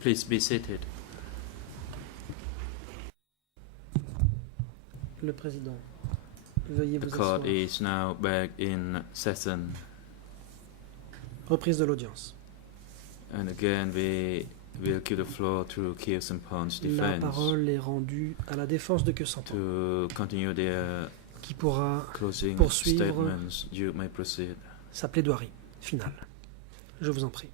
Please be seated. Le président, veuillez The vous court asseoir. is now back in session, Reprise de l'audience. and again we will give the floor to Khieu Sampon's La defense parole est rendue à la défense de Khieu Samphan, to continue their qui pourra closing poursuivre statements. You may proceed. sa plaidoirie finale. Je vous en prie.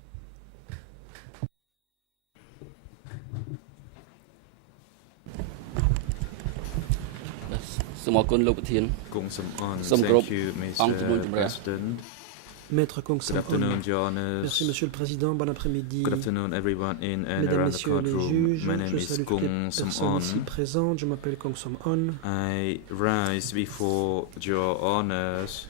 Kong Sam-on, Some thank group you, Ang Mr. Chumul Chumrah. President. Maître Kong Good Sam-on. afternoon, Your Honors. Merci, Monsieur le Président. Bon après-midi. Good afternoon, everyone in and Mesdames, around the Messieurs les courtroom. juges, My name je is salue toutes les Kong personnes Sam-on. ici présentes. Je m'appelle Kong Sam-on. I rise before Your Honors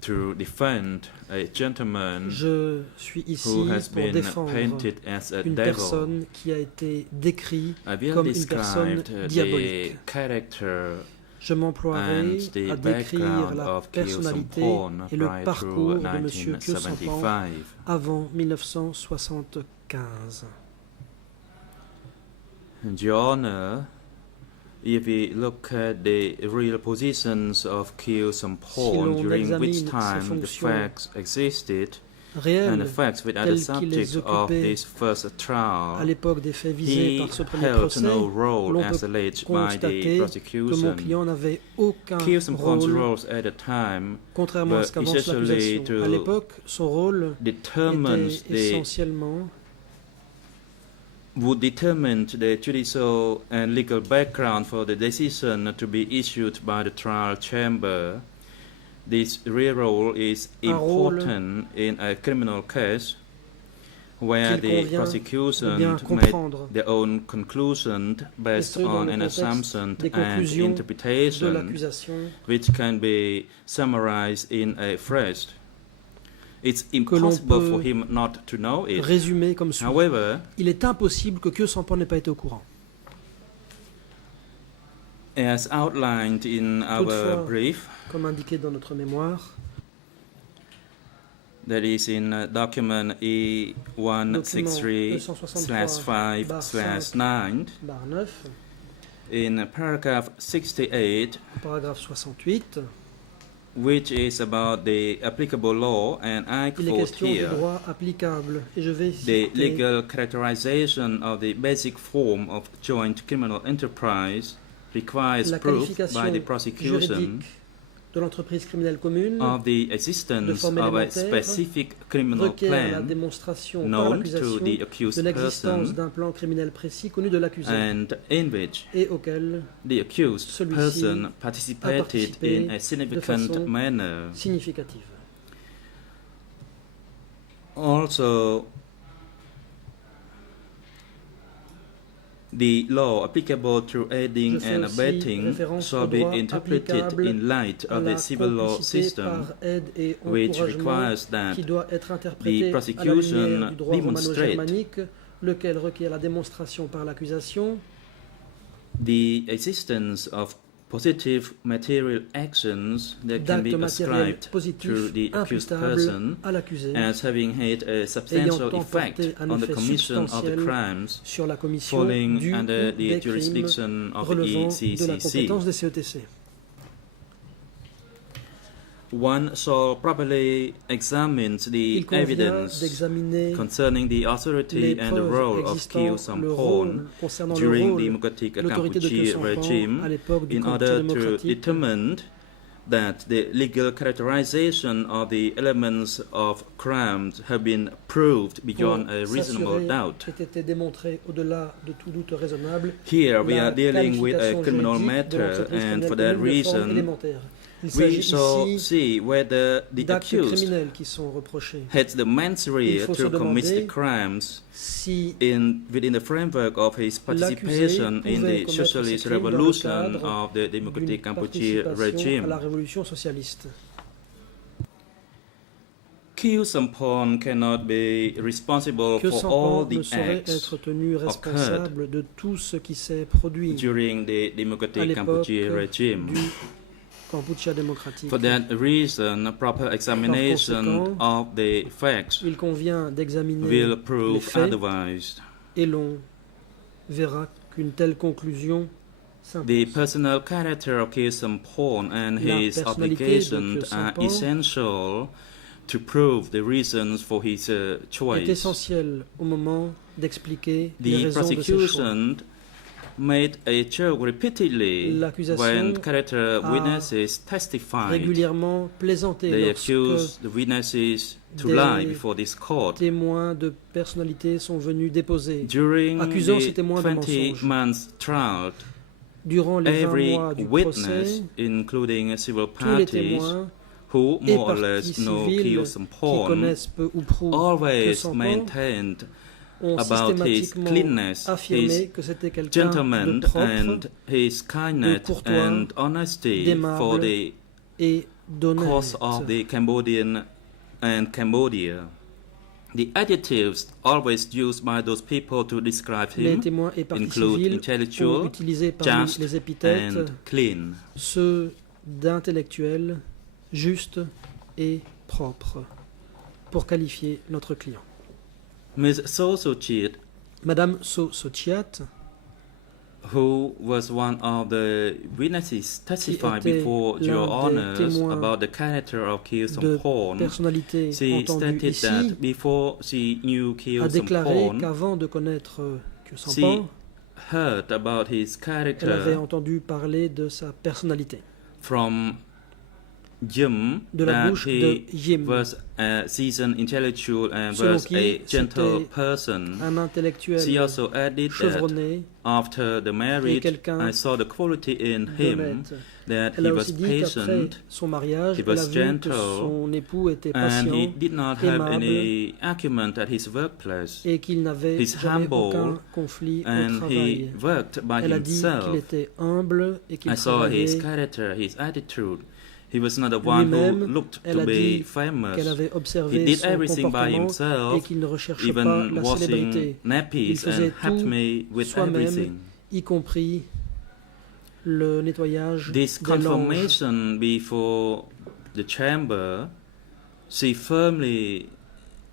to defend a gentleman Je suis ici who has pour been défendre painted as a une devil. personne qui a été décrite I will comme une personne describe the diabolique. character Je m'emploierai and the à décrire background la of Khieu personnalité Sampon et le prior parcours to de M. Khieu Sampon 1975. avant 1975. Your Honor, if we look at the real positions of Khieu Si Sampon, l'on during which examine ses time the fonctions facts existed, and the réelles facts which are the telles qu'il les subject of occupait this first à trial, l'époque des faits visés he par ce premier held procès, no role l'on as peut alleged by the constater que mon prosecution. client n'avait aucun Khieu Sampon's rôle, roles at the time contrairement à were ce qu'avance essentially l'accusation. to À l'époque, son rôle determine était the essentiellement would determine the judicial and legal background for the decision to be issued by the trial chamber. This real role is Un rôle important in a criminal case where qu'il the convient de prosecution bien made comprendre, their own conclusion based ce dans on le an contexte assumption des and conclusions de interpretation l'accusation which can be summarized in a phrase. It's que l'on impossible for peut him not to know it. résumé comme suit. However, Il est impossible que Khieu Sampon n'ait pas été au courant. as outlined in our Toutefois, brief, comme indiqué dans notre mémoire, that is in document E163/5/9, barre 9, in paragraph 68, paragraphe 68, which is about the applicable law, and I il est quote question du here, droit applicable. Et je vais the citer legal characterization of the basic form of joint criminal enterprise requires la proof qualification by the prosecution juridique de l'entreprise criminelle commune of the de existence forme of a élémentaire specific criminal requiert la plan démonstration par known l'accusation to the de accused l'existence person d'un plan criminel précis connu de l'accusé and in which et auquel the accused Celui-ci person a participated participé in a de significant façon manner. significative. Also, the law applicable to aiding Je fais and aussi abetting référence shall au be droit interpreted applicable in light à of la the civil law complicité system, par aide et which encouragement requires that qui doit être interprété à la prosecution lumière du droit demonstrate romano-germanique, lequel requiert la démonstration par l'accusation the existence of positive material actions that can be d'actes matériels ascribed to positifs the accused imputables person à l'accusé as having had a substantial ayant effect emporté un on the effet commission of the substantiel crimes sur la commission falling du under ou the des crimes jurisdiction of the relevant de la ECCC. compétence des CETC. One shall properly examine the Il convient evidence d'examiner concerning the les authority and the preuves role of Khieu existant, le Sampon rôle concernant le during rôle, democratic l'autorité de Khieu Kampuchea Sampon à regime l'époque du in Kampuchea order to démocratique determine that the legal characterization of the elements of crimes have been proved beyond a reasonable s'assurer doubt. qu'ait été démontré au-delà de tout doute raisonnable Here we la are dealing with a qualification criminal juridique de matter, l'entreprise and for criminelle that commune de forme reason, élémentaire. Il we s'agit shall ici see whether the d'actes accused criminels qui sont reprochés. had the mens rea Il faut se to commit the demander crimes si within the framework of his participation in pouvait the commettre socialist ces crimes dans le revolution cadre of the democratic d'une Kampuchea participation à regime. la révolution socialiste. Khieu Sampon cannot be responsible Khieu for all Sampon ne the saurait acts être tenu responsable de tout ce qui s'est produit during the à democratic l'époque Kampuchea regime. du Kampuchea démocratique. For that reason, a proper examination of the facts Il convient d'examiner will les prove faits otherwise. et l'on verra qu'une telle conclusion The s'impose. personal character of Khieu Samphan and La his personnalité de obligations Khieu are Samphan essential to prove the reasons for his est choice. essentiel au moment d'expliquer les The raisons de ses choix. prosecution made a joke repeatedly L'accusation when character a witnesses testified. Régulièrement plaisanté They lorsque accused the witnesses to des lie before this court. témoins de personnalité sont venus déposer. During Accusant ces the témoins de 20 mensonges. months trial, Durant les 20 every mois du witness, procès, including civil tous les parties, témoins who et more or parties less know civiles Khieu qui Samphan, connaissent peu ou prou Khieu always Samphan maintained ont about his systématiquement cleanness, affirmé his que c'était quelqu'un de gentleman, propre and his kindness courtois, and honesty for d'aimable the et cause of d'honnête. the Cambodian and Cambodia. The adjectives always used by those people to describe Les him témoins et parties include civiles ont intellectual, utilisé parmi just, les épithètes and clean. ceux d'intellectuels, justes et propres pour qualifier notre client. Ms. So Sochit, Madame So Sochiat, who was one of the witnesses, testified était before l'un your des honors témoins about the character of Khieu de Samphan. personnalité She entendue stated ici, that before she knew Khieu a déclaré Samphan, qu'avant de connaître Khieu she Samphan, heard about his elle avait character entendu parler de sa personnalité, from Yim, de la that bouche de he Yim, was a seasoned intellectual and selon was qui a gentle c'était person. un intellectuel She also added that chevronné after the et marriage, quelqu'un I saw the quality in him d'honnête. that Elle he a was aussi dit qu'après patient son mariage, he elle was a vu gentle, que son époux était and he patient did not have aimable, any argument at his workplace. et qu'il n'avait He's jamais humble, aucun conflit au And he travail. worked by Elle a dit qu'il himself. était humble et qu'il I saw his travaillait character, his attitude. He was not the one who lui-même. looked Elle to a be dit famous. qu'elle avait He observé did son everything by comportement et himself, qu'il ne recherchait pas even la washing célébrité, Il nappies faisait and helped tout me with soi-même. everything. y compris le nettoyage This des langes. confirmation before the chamber, she firmly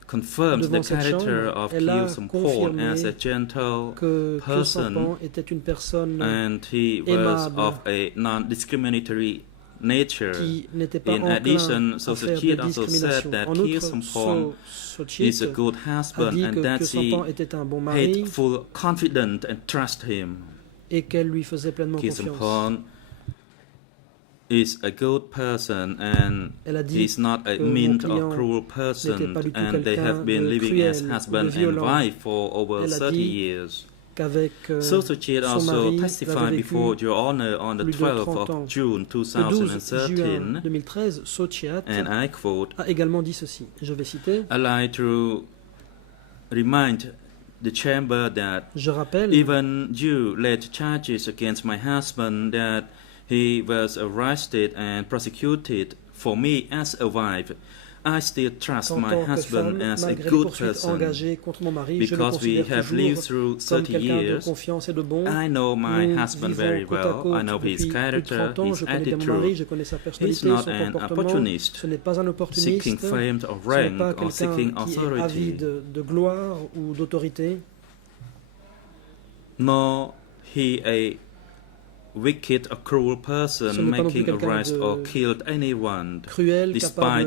confirmed the Devant cette character chambre, of elle a Khieu Samphan as a confirmé gentle que Khieu person, Samphan était une personne and he was aimable, of a non-discriminatory nature. qui n'était pas In enclin addition, à So faire de Sochit also said discrimination. that En Khieu outre, Samphan Sochit is a good a husband dit and que that Khieu she Samphan était un bon mari had full confidence and trust him. et qu'elle lui faisait pleinement Khieu confiance. Samphan is a good person and Elle a dit he's not a que mon mean client or cruel n'était person, pas du tout and they quelqu'un have been de living as cruel ou husband de and violent. wife for over Elle a 30 dit years. qu'avec So Sochit son also mari, testified avait vécu before Your Honor on the plus de 12th 30 ans. of June le 12 juin 2013, 2013, Sochiat and I quote, a également dit ceci. Je vais citer. I'd like to remind the chamber that Je rappelle even you laid charges against my husband that he was arrested and prosecuted for me as a wife. I still trust qu'en my tant que husband femme, as a malgré les good poursuites person. engagées contre mon mari, je le Because we considère have lived toujours through comme 30 quelqu'un de years, confiance et de bon. I know my Nous husband vivons very côte à well. côte I know his depuis plus de character, 30 ans, his je connais bien mon mari, attitude. je connais sa He's personnalité, not son an comportement. opportunist, Ce n'est pas un opportuniste, seeking fame or ce n'est pas rank or seeking quelqu'un qui est authority, avide de gloire ou d'autorité, nor he a wicked or cruel Ce person n'est pas non plus making quelqu'un arrest de or killed anyone. cruel, capable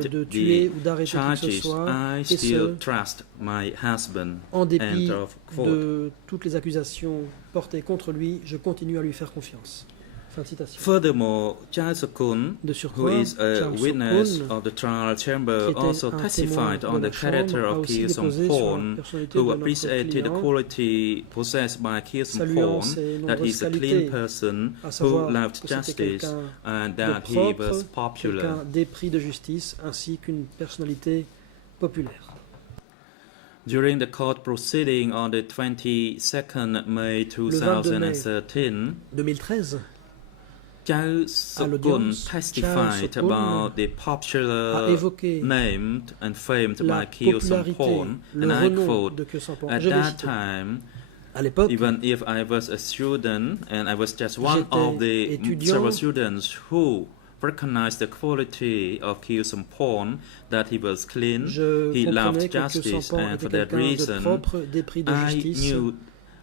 Despite de tuer the ou d'arrêter qui que ce charges, soit, I et still ce, trust my husband. en dépit End of quote. de toutes les accusations portées contre lui, je continue à lui faire confiance. Fin de citation. Furthermore, Chai Sokun, De who surcroît, is a Charles witness Sokun, of the trial qui chamber, était also un témoin testified de on la the character chambre, a of aussi Khieu déposé sur la Samphan, personnalité who de notre appreciated the client, quality possessed by Khieu saluant Samphan, ses that nombreuses he's a clean qualités, person à who savoir loved que c'était justice quelqu'un and de that he propre, was popular. quelqu'un d'épris de justice, ainsi qu'une personnalité populaire. During the court proceeding on the 22nd May 22 mai 2013, 2013, Chau à Sokun l'audience, testified Chau Sokun about the a popular évoqué named and famed la by Khieu popularité, Samphan, le and I renom quote, de Khieu Samphan. at Je vais that citer. time, À l'époque, even if I was a student and I was just one J'étais of the étudiant. several students who recognized the quality of Khieu Samphan, that he was clean, Je he loved comprenais que Khieu justice, Samphan and était for that quelqu'un de reason, propre, d'épris de I justice. knew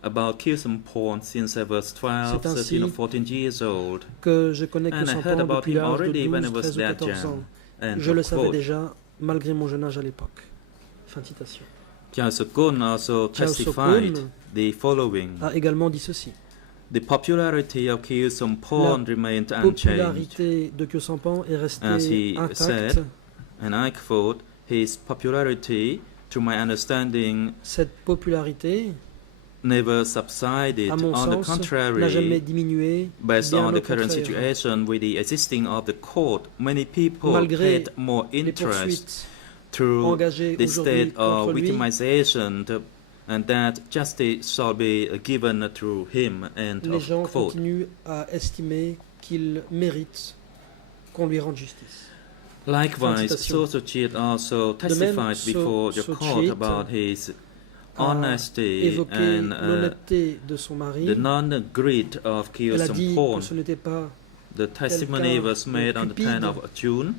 about Khieu Samphan since I was 12, C'est ainsi 13 or 14 years old. Que je connais Khieu And I heard Samphan about depuis him l'âge de already when I 12, was 13 ou that 14 ans. young. End Je le of savais quote. déjà, malgré mon jeune âge à l'époque. Fin de citation. Khieu Samphan also Khieu testified Samphan the following. a également dit ceci. The popularity of Khieu Samphan remained La unchanged. popularité de Khieu Samphan est As restée he intacte. said, and I quote, his popularity, to my understanding, Cette popularité, never subsided. à mon On the sens, n'a jamais contrary, diminué. based Bien on au the current contraire. situation with the existing of the court, many people Malgré had more Les interest poursuites through engagées the aujourd'hui state contre of lui, victimization, and that justice shall be given to him. End les of gens quote. continuent à estimer qu'il mérite qu'on lui rende justice. Likewise, citation. Sochit also De même, testified before the court Sochit about his a honesty évoqué and l'honnêteté de son mari. the non-greed of Khieu Elle a dit que Samphan. ce n'était pas, The testimony quelqu'un was de made on the 10th cupide. of June,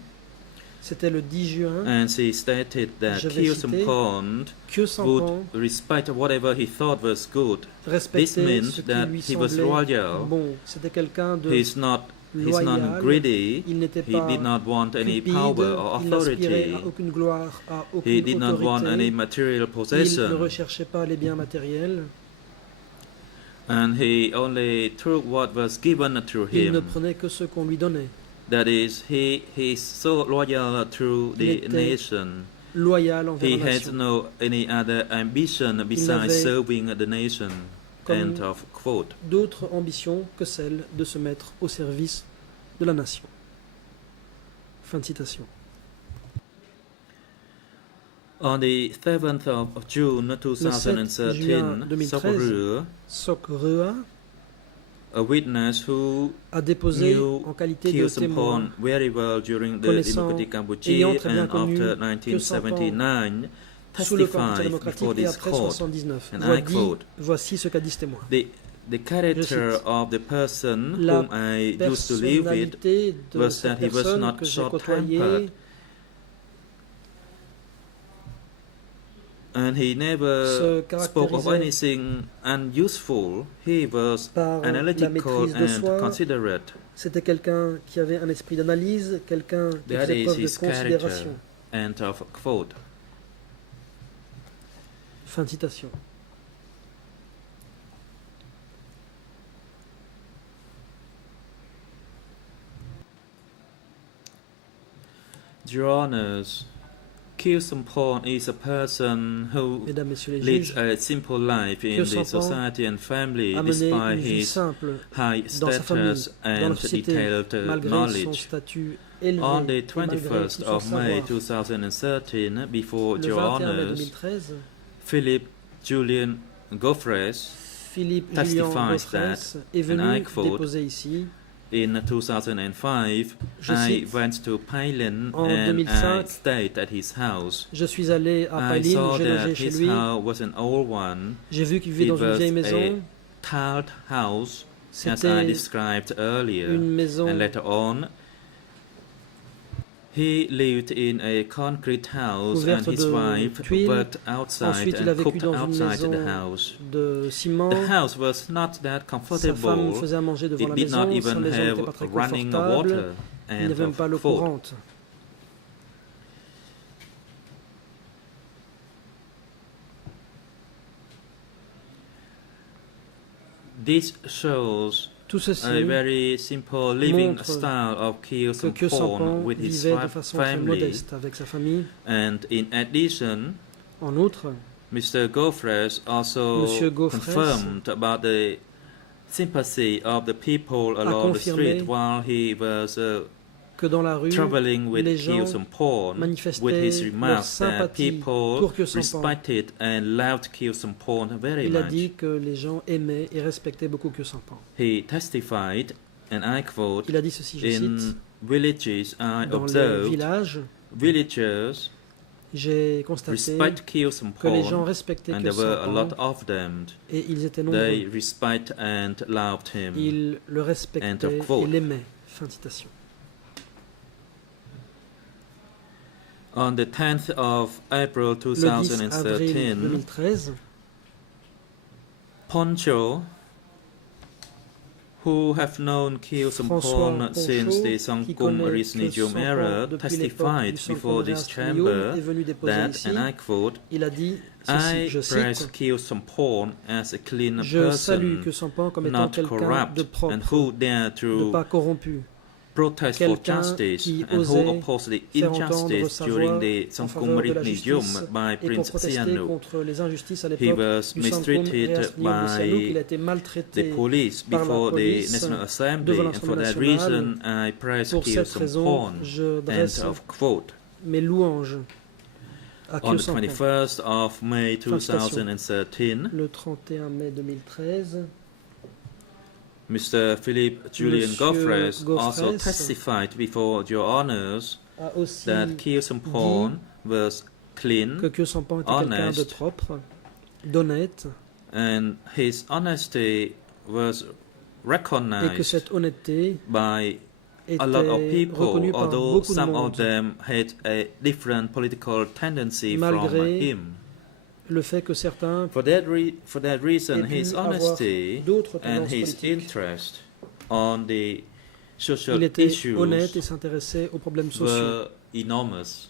c'était le 10 juin, and she stated that Je vais Khieu citer, Samphan Khieu Samphan would respect whatever he thought was good. respectait meant ce qui that lui he was semblait loyal. bon. C'était quelqu'un de He's not loyal. greedy. Il n'était He pas did not want any cupide. power or Il n'aspirait authority. à aucune gloire, à aucune He did not want any autorité. material Il ne possession. recherchait pas les biens matériels. And he only took what was given to Il ne him. prenait que ce qu'on lui donnait. That is, he is so loyal to Il the était nation. Loyal envers He la had nation. no any other ambition besides n'avait serving the nation. comme End of quote. d'autres ambitions que celle de se mettre au service de la nation. Fin de citation. On the 7th of June 7 juin 2013, 2013, Sokrua, Sok Rua a witness who a déposé knew en qualité de Khieu témoin, Samphan very well during the connaissant, Democratic Cambodia ayant très bien and connu after Khieu Samphan 1979, sous le camp testified démocratique before et this après court. 79. And I quote, Voici ce qu'a dit ce témoin. The character cite, of the person La whom I used to live with Personnalité de was cette that he was personne not que j'ai short-tempered, côtoyée, and he se never spoke of caractérisait anything unuseful. He was par la analytical maîtrise de and soi. considerate. C'était quelqu'un qui avait un esprit d'analyse, quelqu'un qui That faisait is preuve de his character. considération. End of quote. Fin de citation. Your Honours, Khieu Samphan is a person who Mesdames, Messieurs les leads juges, a simple life in Khieu the Samphan society and family a mené despite une vie his simple high dans sa famille, status dans la and société, detailed malgré son knowledge. statut élevé On the et malgré 21st tout son of May savoir. 2013, before Le Your 21 mai Honours, 2013, Philip Julian Goffres, Philippe Julien testifies Goffres that, est and I venu quote, déposer ici. in 2005, Je I cite, went to Pailin en and I 2005, stayed at his house. Je suis allé à I Pailin, saw j'ai that logé chez his lui. house was an old one. J'ai vu qu'il vivait It dans une was vieille a maison. tiled house, as I C'était described earlier. une maison. And later on, he lived in a concrete house, and Couverte his de wife tuiles. worked outside Ensuite, il a and vécu cooked dans une outside the maison house. de ciment. The house was not that Sa femme comfortable. faisait à manger devant It la did not maison. Sa even maison n'était pas have très running confortable. water. Il n'y And avait même pas l'eau of quote. courante. This shows Tout ceci a very simple living montre style of Khieu que Khieu Samphan Samphan with his vivait de façon très family. modeste avec sa famille. And in addition, En outre, Mr. Goffres also Monsieur Goffres confirmed about the sympathy of the people along the confirmé street while he was que dans la rue, traveling with les Khieu gens Samphan, manifestaient with his leur remarks that sympathie people pour Khieu Samphan. respected and loved Khieu Samphan very Il a much. dit que les gens aimaient et respectaient beaucoup Khieu Samphan. He testified, and I quote, Il a dit ceci, je in cite, villages I dans les observed, villages, villagers j'ai constaté respect Khieu que les gens Samphan, respectaient and Khieu there were a lot Samphan of them. et ils étaient They nombreux. respect and loved him. Ils le End respectaient of quote. et l'aimaient. Fin de citation. On the 10th of April Le 10 avril 2013, 2013, Poncho, who have known Khieu François Sampon since the Poncho, qui Sangkum connaît Arisnijum Khieu era, Sampon depuis testified l'époque du before this Sangkum chamber est venu déposer that, ici. and I quote, Il a dit ceci, I je praise cite, Khieu Sampon as a clean je salue person, Khieu Sampon comme étant not quelqu'un de corrupt, and propre, who dare de to pas corrompu, protest for quelqu'un justice, qui and who osait opposed the faire entendre injustice sa during voix the en Sangkum faveur de la Arisnijum justice by et pour Prince protester Sihanouk. contre les injustices à He l'époque was du Sangkum mistreated Réasnium de Sihanouk. Il a été by maltraité the police par la before the police National Assembly, devant and for that l'Assemblée nationale. reason I praise Pour Khieu cette raison, Sampon. je End dresse of quote. mes louanges à On Khieu the Sampon. 21st of May Fin de citation. 2013, Le 31 mai 2013, Mr. Philip Julian Monsieur Goffres also Goffres testified before your honors a aussi that Khieu Sampon was que clean Khieu Sampon était quelqu'un de honest, propre, d'honnête, and his honesty was et que recognized cette honnêteté by a lot of était people, reconnue par although beaucoup de some of monde, them had a different political tendency from malgré him. le fait que certains For that reason, aient pu his avoir honesty d'autres and tendances his politiques. interest on the social Il était issues honnête et s'intéressait aux problèmes sociaux. were enormous.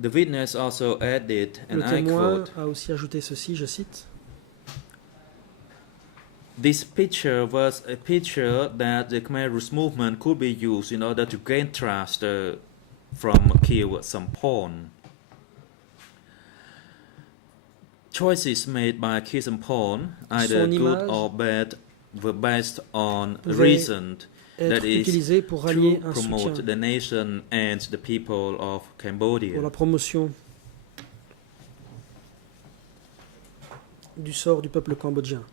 The witness also added, and Le I témoin quote, a aussi ajouté ceci, je cite, "This picture was a picture that the Khmer Rouge movement could be used in order to gain trust from Khieu Sampon. Choices made by Khieu Sampon, either Son good image or bad, were based on pouvait reason être that is utilisé pour rallier to un promote soutien the nation and the people of pour Cambodia. la promotion du sort du peuple cambodgien.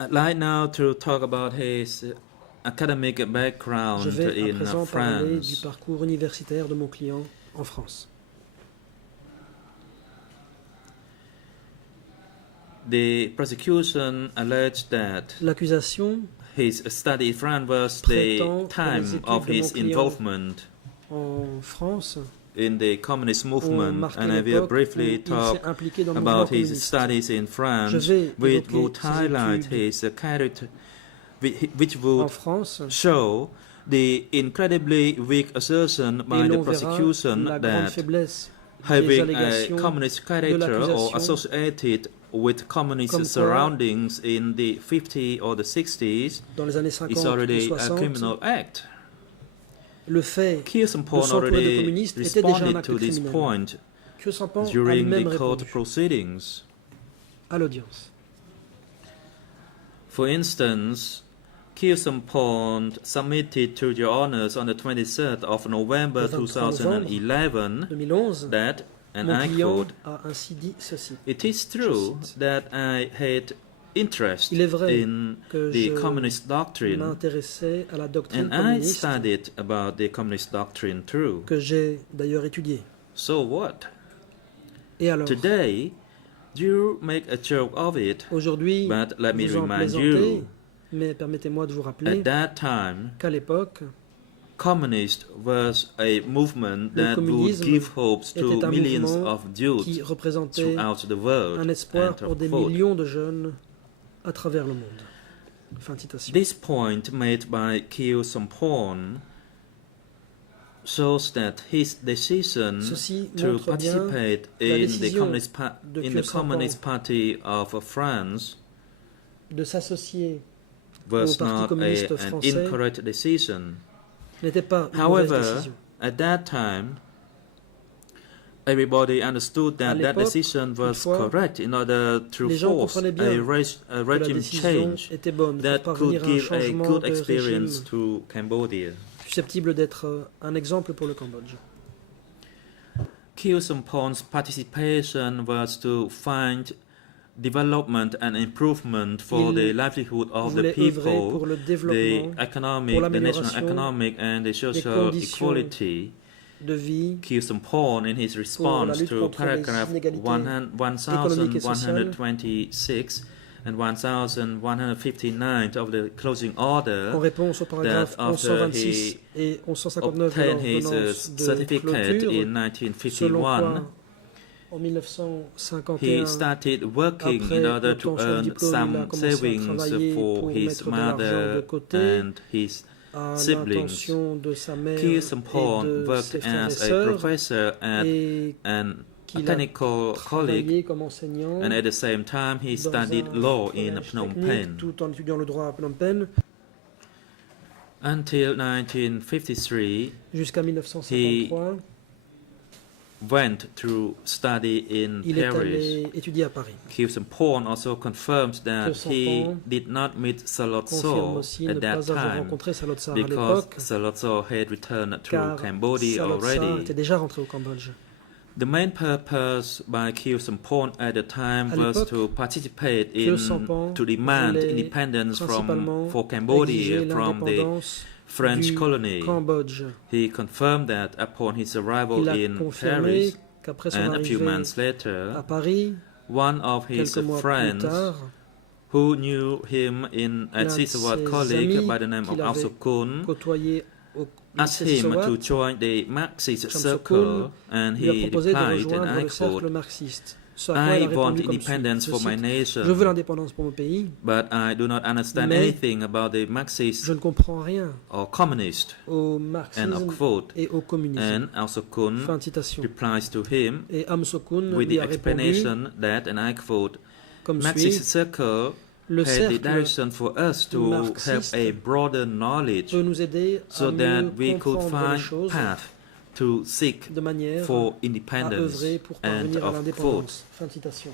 I'd like now to talk about his academic Je background vais à in présent parler du France. parcours universitaire de mon client en France. The prosecution alleged that L'accusation his study in France was the prétend que les time études of de mon his client involvement en France in the communist ont movement, marqué and I will l'époque où briefly il talk s'est impliqué dans le mouvement about his communiste. studies in France, Je vais which évoquer would ses highlight études his character, which En would France, show the incredibly weak assertion et by the l'on verra prosecution la grande that faiblesse des having a allégations communist character or l'accusation associated with communist comme quoi, surroundings in the 50s or the 60s dans les années is 50 ou already a 60, criminal act. le fait Khieu Sampon de s'entourer de already communistes était déjà un responded acte to this criminel. point Khieu Sampon a during lui-même the court répondu proceedings. à l'audience. For instance, Khieu Sampon submitted to your honors on the 23rd of November Le 23 2011 2011, that, and mon I client quote, a ainsi dit ceci. "It is true cite. that I had interest Il est vrai in que the je communist doctrine, m'intéressais à la doctrine and I communiste studied about the communist doctrine too. que j'ai d'ailleurs étudiée. So what? Et alors, Today, you make a joke of it, aujourd'hui, but let me vous en remind plaisantez, you, mais permettez-moi de vous rappeler at that time, qu'à l'époque, communist was a movement Le that would communisme give hopes to était un millions mouvement of youth qui représentait throughout the world. un espoir End pour of des quote. millions de jeunes à travers le monde. Fin de citation. This point made by Khieu Sampon shows that his decision Ceci to montre bien participate la in the décision Communist, de in Khieu the Sampon Communist Party of France de s'associer was au Parti not communiste an français incorrect decision. n'était pas une mauvaise However, décision. at that time, everybody understood À that that l'époque, decision was toutefois, correct in order to les gens force comprenaient bien a Que la regime décision change était bonne that pour could parvenir à un give a changement good de experience régime to Cambodia. susceptible d'être un exemple pour le Cambodge. Khieu Sampon's participation was to find development and improvement for Il the livelihood of the voulait œuvrer people, pour le the développement, economic, pour the national l'amélioration economic and the social conditions equality, de vie Khieu Samphan, in his response lutte to contre les paragraph inégalités économiques et sociales, 1126 and 1159 of the closing en order, réponse au paragraphe that after 1126 et 1159 de obtained his l'ordonnance de certificate clôture, in selon quoi, 1951, en he 1951, started working après in order to obtention du earn diplôme, il a some commencé à savings travailler for pour his mettre de l'argent de mother côté and his à siblings. l'intention de sa mère Khieu et Samphan de worked ses frères et as a sœurs, professor at et an qu'il a technical college, travaillé comme enseignant and at the same time he dans studied un law in collège Phnom technique, Penh. tout en étudiant le droit à Phnom Penh, Until 1953, jusqu'à 1953. went to study in Il est Paris. allé étudier à Paris. Khieu Samphan also confirms that Khieu he Samphan did not meet Salot Confirme So aussi ne at that pas avoir time rencontré Salot Sar à because l'époque, Salot So had returned to car Cambodia Salot Sar already. était déjà rentré au Cambodge. The main purpose by Khieu Samphan at the time À was l'époque, to participate Khieu in Samphan to demand voulait independence principalement for Cambodia exiger from the l'indépendance French du colony. Cambodge. He confirmed that upon his arrival Il a in confirmé Paris, qu'après son and a few arrivée months à later, Paris, one of his quelques mois plus friends tard, who knew him at l'un de Sisawat ses College amis by the name of qu'il avait Alsokun côtoyé au asked lycée him Sisawat, to join the Marxist Shamsokun circle, and lui a he proposé de replied, and rejoindre I le cercle quote, marxiste. Ce à quoi il a I want répondu comme independence suit, for je my cite, nation, je veux l'indépendance pour mon pays, but I do not understand mais anything about the Marxist je ne comprends rien or communist, au and marxisme quote, et au communisme. and Alsokun Fin de citation. replies to him Et Amsokun with lui the a répondu explanation that, and I quote, comme Marxist suit, circle le had the cercle direction for us to have marxiste a broader knowledge peut nous aider à so mieux that we could comprendre les find choses path to seek de manière for à independence. œuvrer pour End parvenir à of quote. l'indépendance. Fin de citation.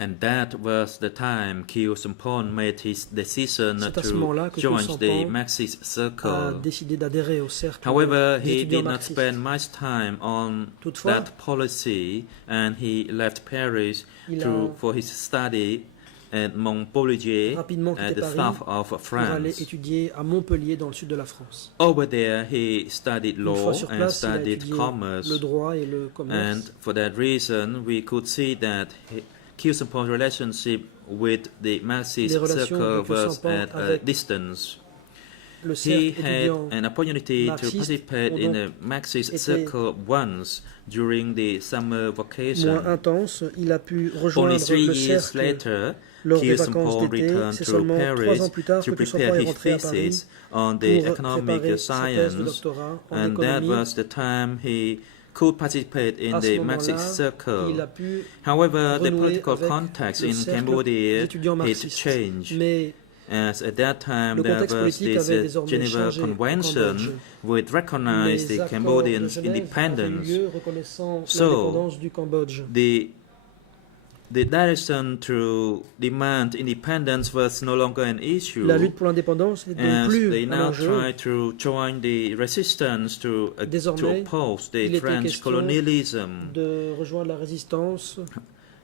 And that was the time Khieu Samphan made his decision C'est à ce to moment-là que join Khieu the Samphan Marxist a circle. décidé d'adhérer au cercle However, des he étudiants did not marxistes. spend much time on Toutefois, that policy, and he left Paris il for his study at Montpellier rapidement at quitté the Paris south of pour aller France. étudier à Montpellier dans le sud de la France. Over there, he studied Une law fois sur and place, il a studied étudié commerce. le droit et le And commerce. for that reason, we could see that Khieu Samphan's relationship with the Marxist Les relations circle de Khieu was Samphan at a avec distance. Le He cercle had étudiant an opportunity to marxiste participate ont in donc a Marxist été circle once during the summer moins vacation. intense. Il a pu Only rejoindre 3 le years cercle later, lors des Khieu vacances Samphan d'été. returned C'est to seulement 3 Paris ans plus tard to que Khieu prepare Samphan est his rentré à Paris thesis on the pour economic préparer sa thèse de science, doctorat en and that économie. was the time he could participate in À ce the moment-là, Marxist circle. il a pu However, the renouer political avec context le in cercle Cambodia d'étudiants had marxistes. changed, Mais as at that time le there contexte was politique this avait désormais Geneva changé au Convention Cambodge. which recognized Les the accords de Cambodian Genève avaient independence. eu lieu reconnaissant So, l'indépendance du Cambodge. The direction to demand independence was no longer an issue, La lutte pour l'indépendance n'est donc as plus they un now enjeu. try to join the resistance to Désormais, oppose the il était French question colonialism de rejoindre la résistance.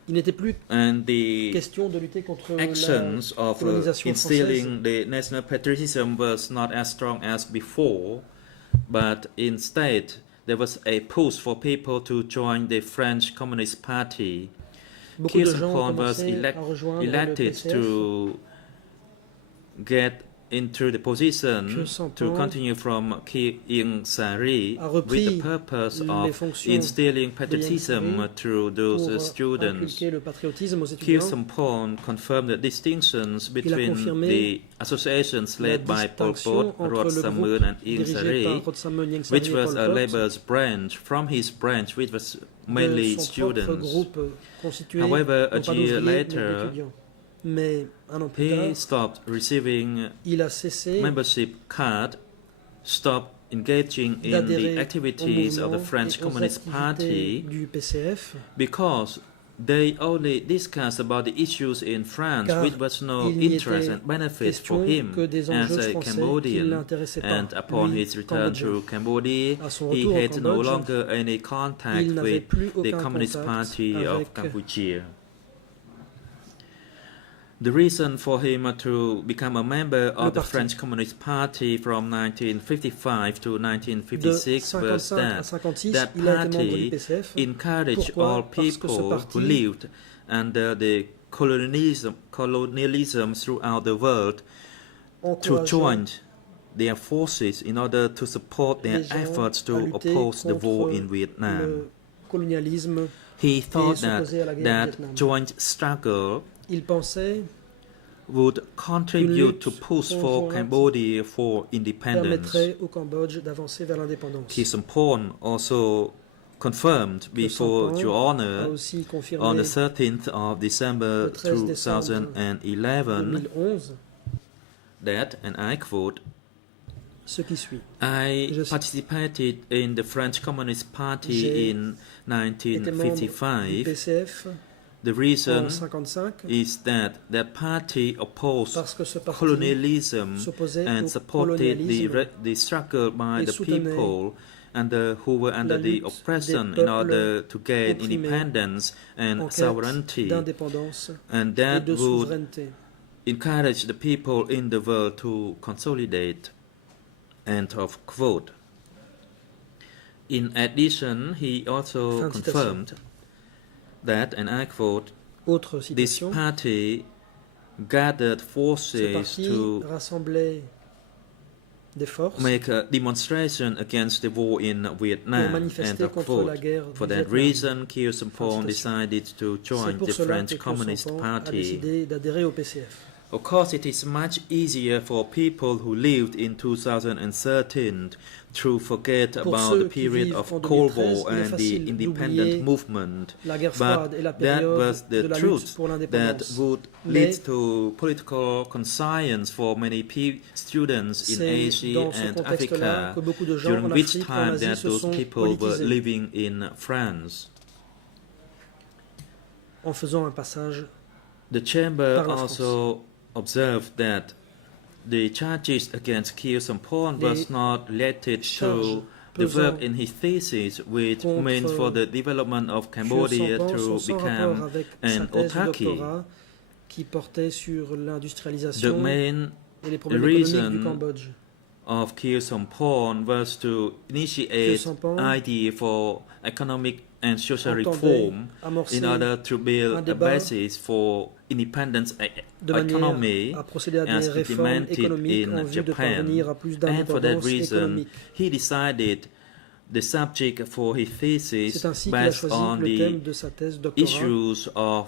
Il n'était plus and the question de lutter contre la actions of colonisation instilling the national patriotism was not as strong as before, but instead there was a push for people to join the French Communist Party. Beaucoup de Khieu gens ont Samphan was commencé à rejoindre le elected PCF. to get into the position Khieu Samphan to continue from Khieu Ieng Sari a with repris the purpose les of fonctions instilling de Ieng patriotism Sari through those pour students. inculquer le patriotisme aux Khieu étudiants. Samphan confirmed the distinctions between confirmé the associations La led by Pol distinction Pot, entre Rod le Samun groupe and Ieng dirigé Sari, par Rod Samun, Ieng Sari which et was Pol a Pot, labor's branch from his branch, which was mainly de son propre students. groupe constitué However, a non pas year d'ouvriers, mais later, d'étudiants. Mais un an plus He tard, stopped receiving il a cessé membership card, stopped engaging in the d'adhérer au activities of the mouvement French et aux Communist activités Party du PCF, because they only discussed about the issues in France, car which was no il n'y interest était and benefit question for him que des as enjeux a français qui ne Cambodian. l'intéressaient pas. And upon Lui, his return Cambodgien. to Cambodia, À son he retour au had no Cambodge, longer any contact il n'avait with plus the aucun Communist contact Party of avec Cambodia. The reason for him to become a member Le of the parti. French Communist Party from 1955 to De 1956 was 55 à that 56, that il a été membre du party PCF. encouraged Pourquoi? all Parce que ce people parti who lived under the colonialism throughout the world to encourageait join their forces in order to support their les gens efforts à to lutter oppose the war contre in Vietnam. le colonialisme. He thought s'opposer à la that guerre du that Vietnam. joint struggle Il pensait would contribute lutte to push for conjointe Cambodia for independence. permettrait au Cambodge d'avancer vers l'indépendance. Khieu Samphan also confirmed before Samphan Your a Honor aussi on confirmé the 13th of December le 13 décembre 2011 2011 that, and I quote, ce qui suit. I Je cite. participated in the French Communist Party J'ai in était membre du 1955. PCF The en reason 1955 is that party opposed parce que ce parti colonialism s'opposait and au supported colonialisme the struggle by et the soutenait people who were under the lutte oppression des in order peuples to gain opprimés independence and en quête sovereignty, d'indépendance and et that de would souveraineté. encourage the people in the world to consolidate. End of quote. In addition, he also Fin de citation. confirmed that, and I quote, Autre this citation, party gathered ce forces parti to rassemblait des forces make a demonstration against the war in pour Vietnam. End manifester of contre la quote. guerre For du that Vietnam. reason, Khieu Samphan Fin de citation. decided to C'est join pour the cela French que Khieu Communist Samphan a Party. décidé d'adhérer au PCF. Of course, it is much easier for people who lived in 2013 to forget Pour about ceux the qui period vivent of en Cold 2013, War il est and the facile independent d'oublier movement. La guerre But froide et la that période was de the la truth lutte pour that l'indépendance. would Mais lead to political conscience for many students in c'est Asia dans ce and contexte-là Africa, que beaucoup de gens during en which Afrique, en time Asie that se those sont people were politisés. living in France. En faisant un passage The chamber par la also observed that the charges against Khieu Samphan was Les not related charges to the work pesant in his thesis, which contre meant for the development of Cambodia Khieu Samphan to sont sans rapport become avec an sa thèse de autarky. doctorat qui portait sur The l'industrialisation main et les problèmes économiques reason du Cambodge. of Khieu Samphan was to Khieu initiate Samphan idea for economic and social entendait reform amorcer in order to build un a débat basis for independent de manière economy à procéder à des as réformes implemented économiques en in vue de Japan. parvenir à plus And for that d'indépendance reason, économique. he decided the subject for his thesis C'est ainsi qu'il a based choisi on le thème the de sa thèse doctorat, issues of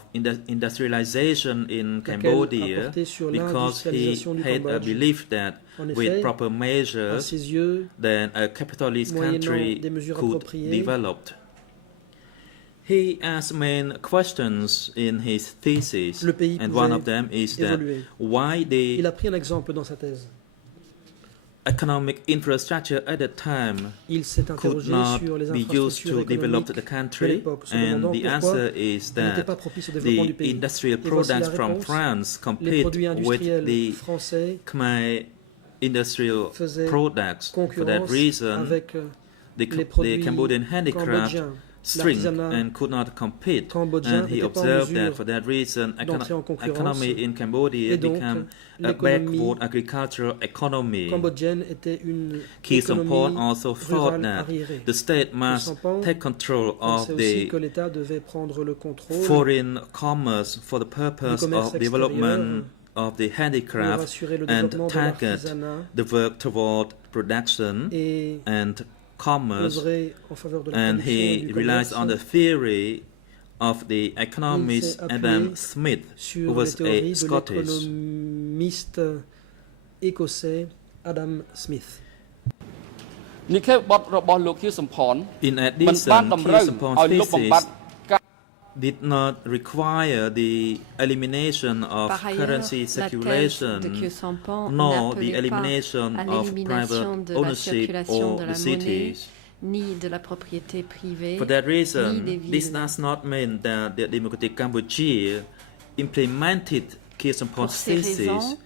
industrialization in laquelle a Cambodia, porté sur because he l'industrialisation du had a Cambodge. belief that En with effet, proper à measures, ses yeux, then a capitalist moyennant country des mesures could appropriées, develop. He asked main questions in his thesis, le pays and one pouvait of them is that évoluer. why the Il a pris un exemple dans sa thèse. economic infrastructure at that time Il s'est could interrogé not sur les be used infrastructures to develop économiques the de country, l'époque, se and demandant the pourquoi answer is il n'était that pas propice au développement du the pays. industrial Et voici la products from réponse. France Les compete produits with industriels the français Khmer industrial faisaient products. For that concurrence reason, avec the les produits Cambodian handicraft cambodgiens. shrink L'artisanat and could not compete. cambodgien And he n'était pas en observed mesure that for that reason, d'entrer en concurrence, economy in Cambodia et donc became a l'économie backward agricultural economy. cambodgienne était une Khieu Samphan économie also thought rurale that arriérée. the state Khieu must Samphan take control pensait of aussi the que l'État devait prendre le contrôle foreign commerce for the purpose commerce of development of the pour handicraft assurer le and développement de target l'artisanat the work toward production et and commerce, œuvrer en faveur de la and production et he du relies commerce on the theory of the economist appuyé Adam Smith, who sur les was théories a de Scottish. l'économiste écossais Adam Smith. នេះគឺបទរបស់លោកខៀវសំផន In មិនបាន addition, តម្រូវ Khieu ឲ្យ Samphan's លោកបំបត្តិ thesis ការ did not require the elimination of Par ailleurs, currency la thèse circulation de Khieu Samphan nor the n'appelait pas elimination à of l'élimination private de la ownership circulation or de the la monnaie, cities. ni de la propriété privée, For that ni des reason, this villes. does not mean that the Democratic Cambodia implemented Khieu Pour Samphan's ces thesis raisons,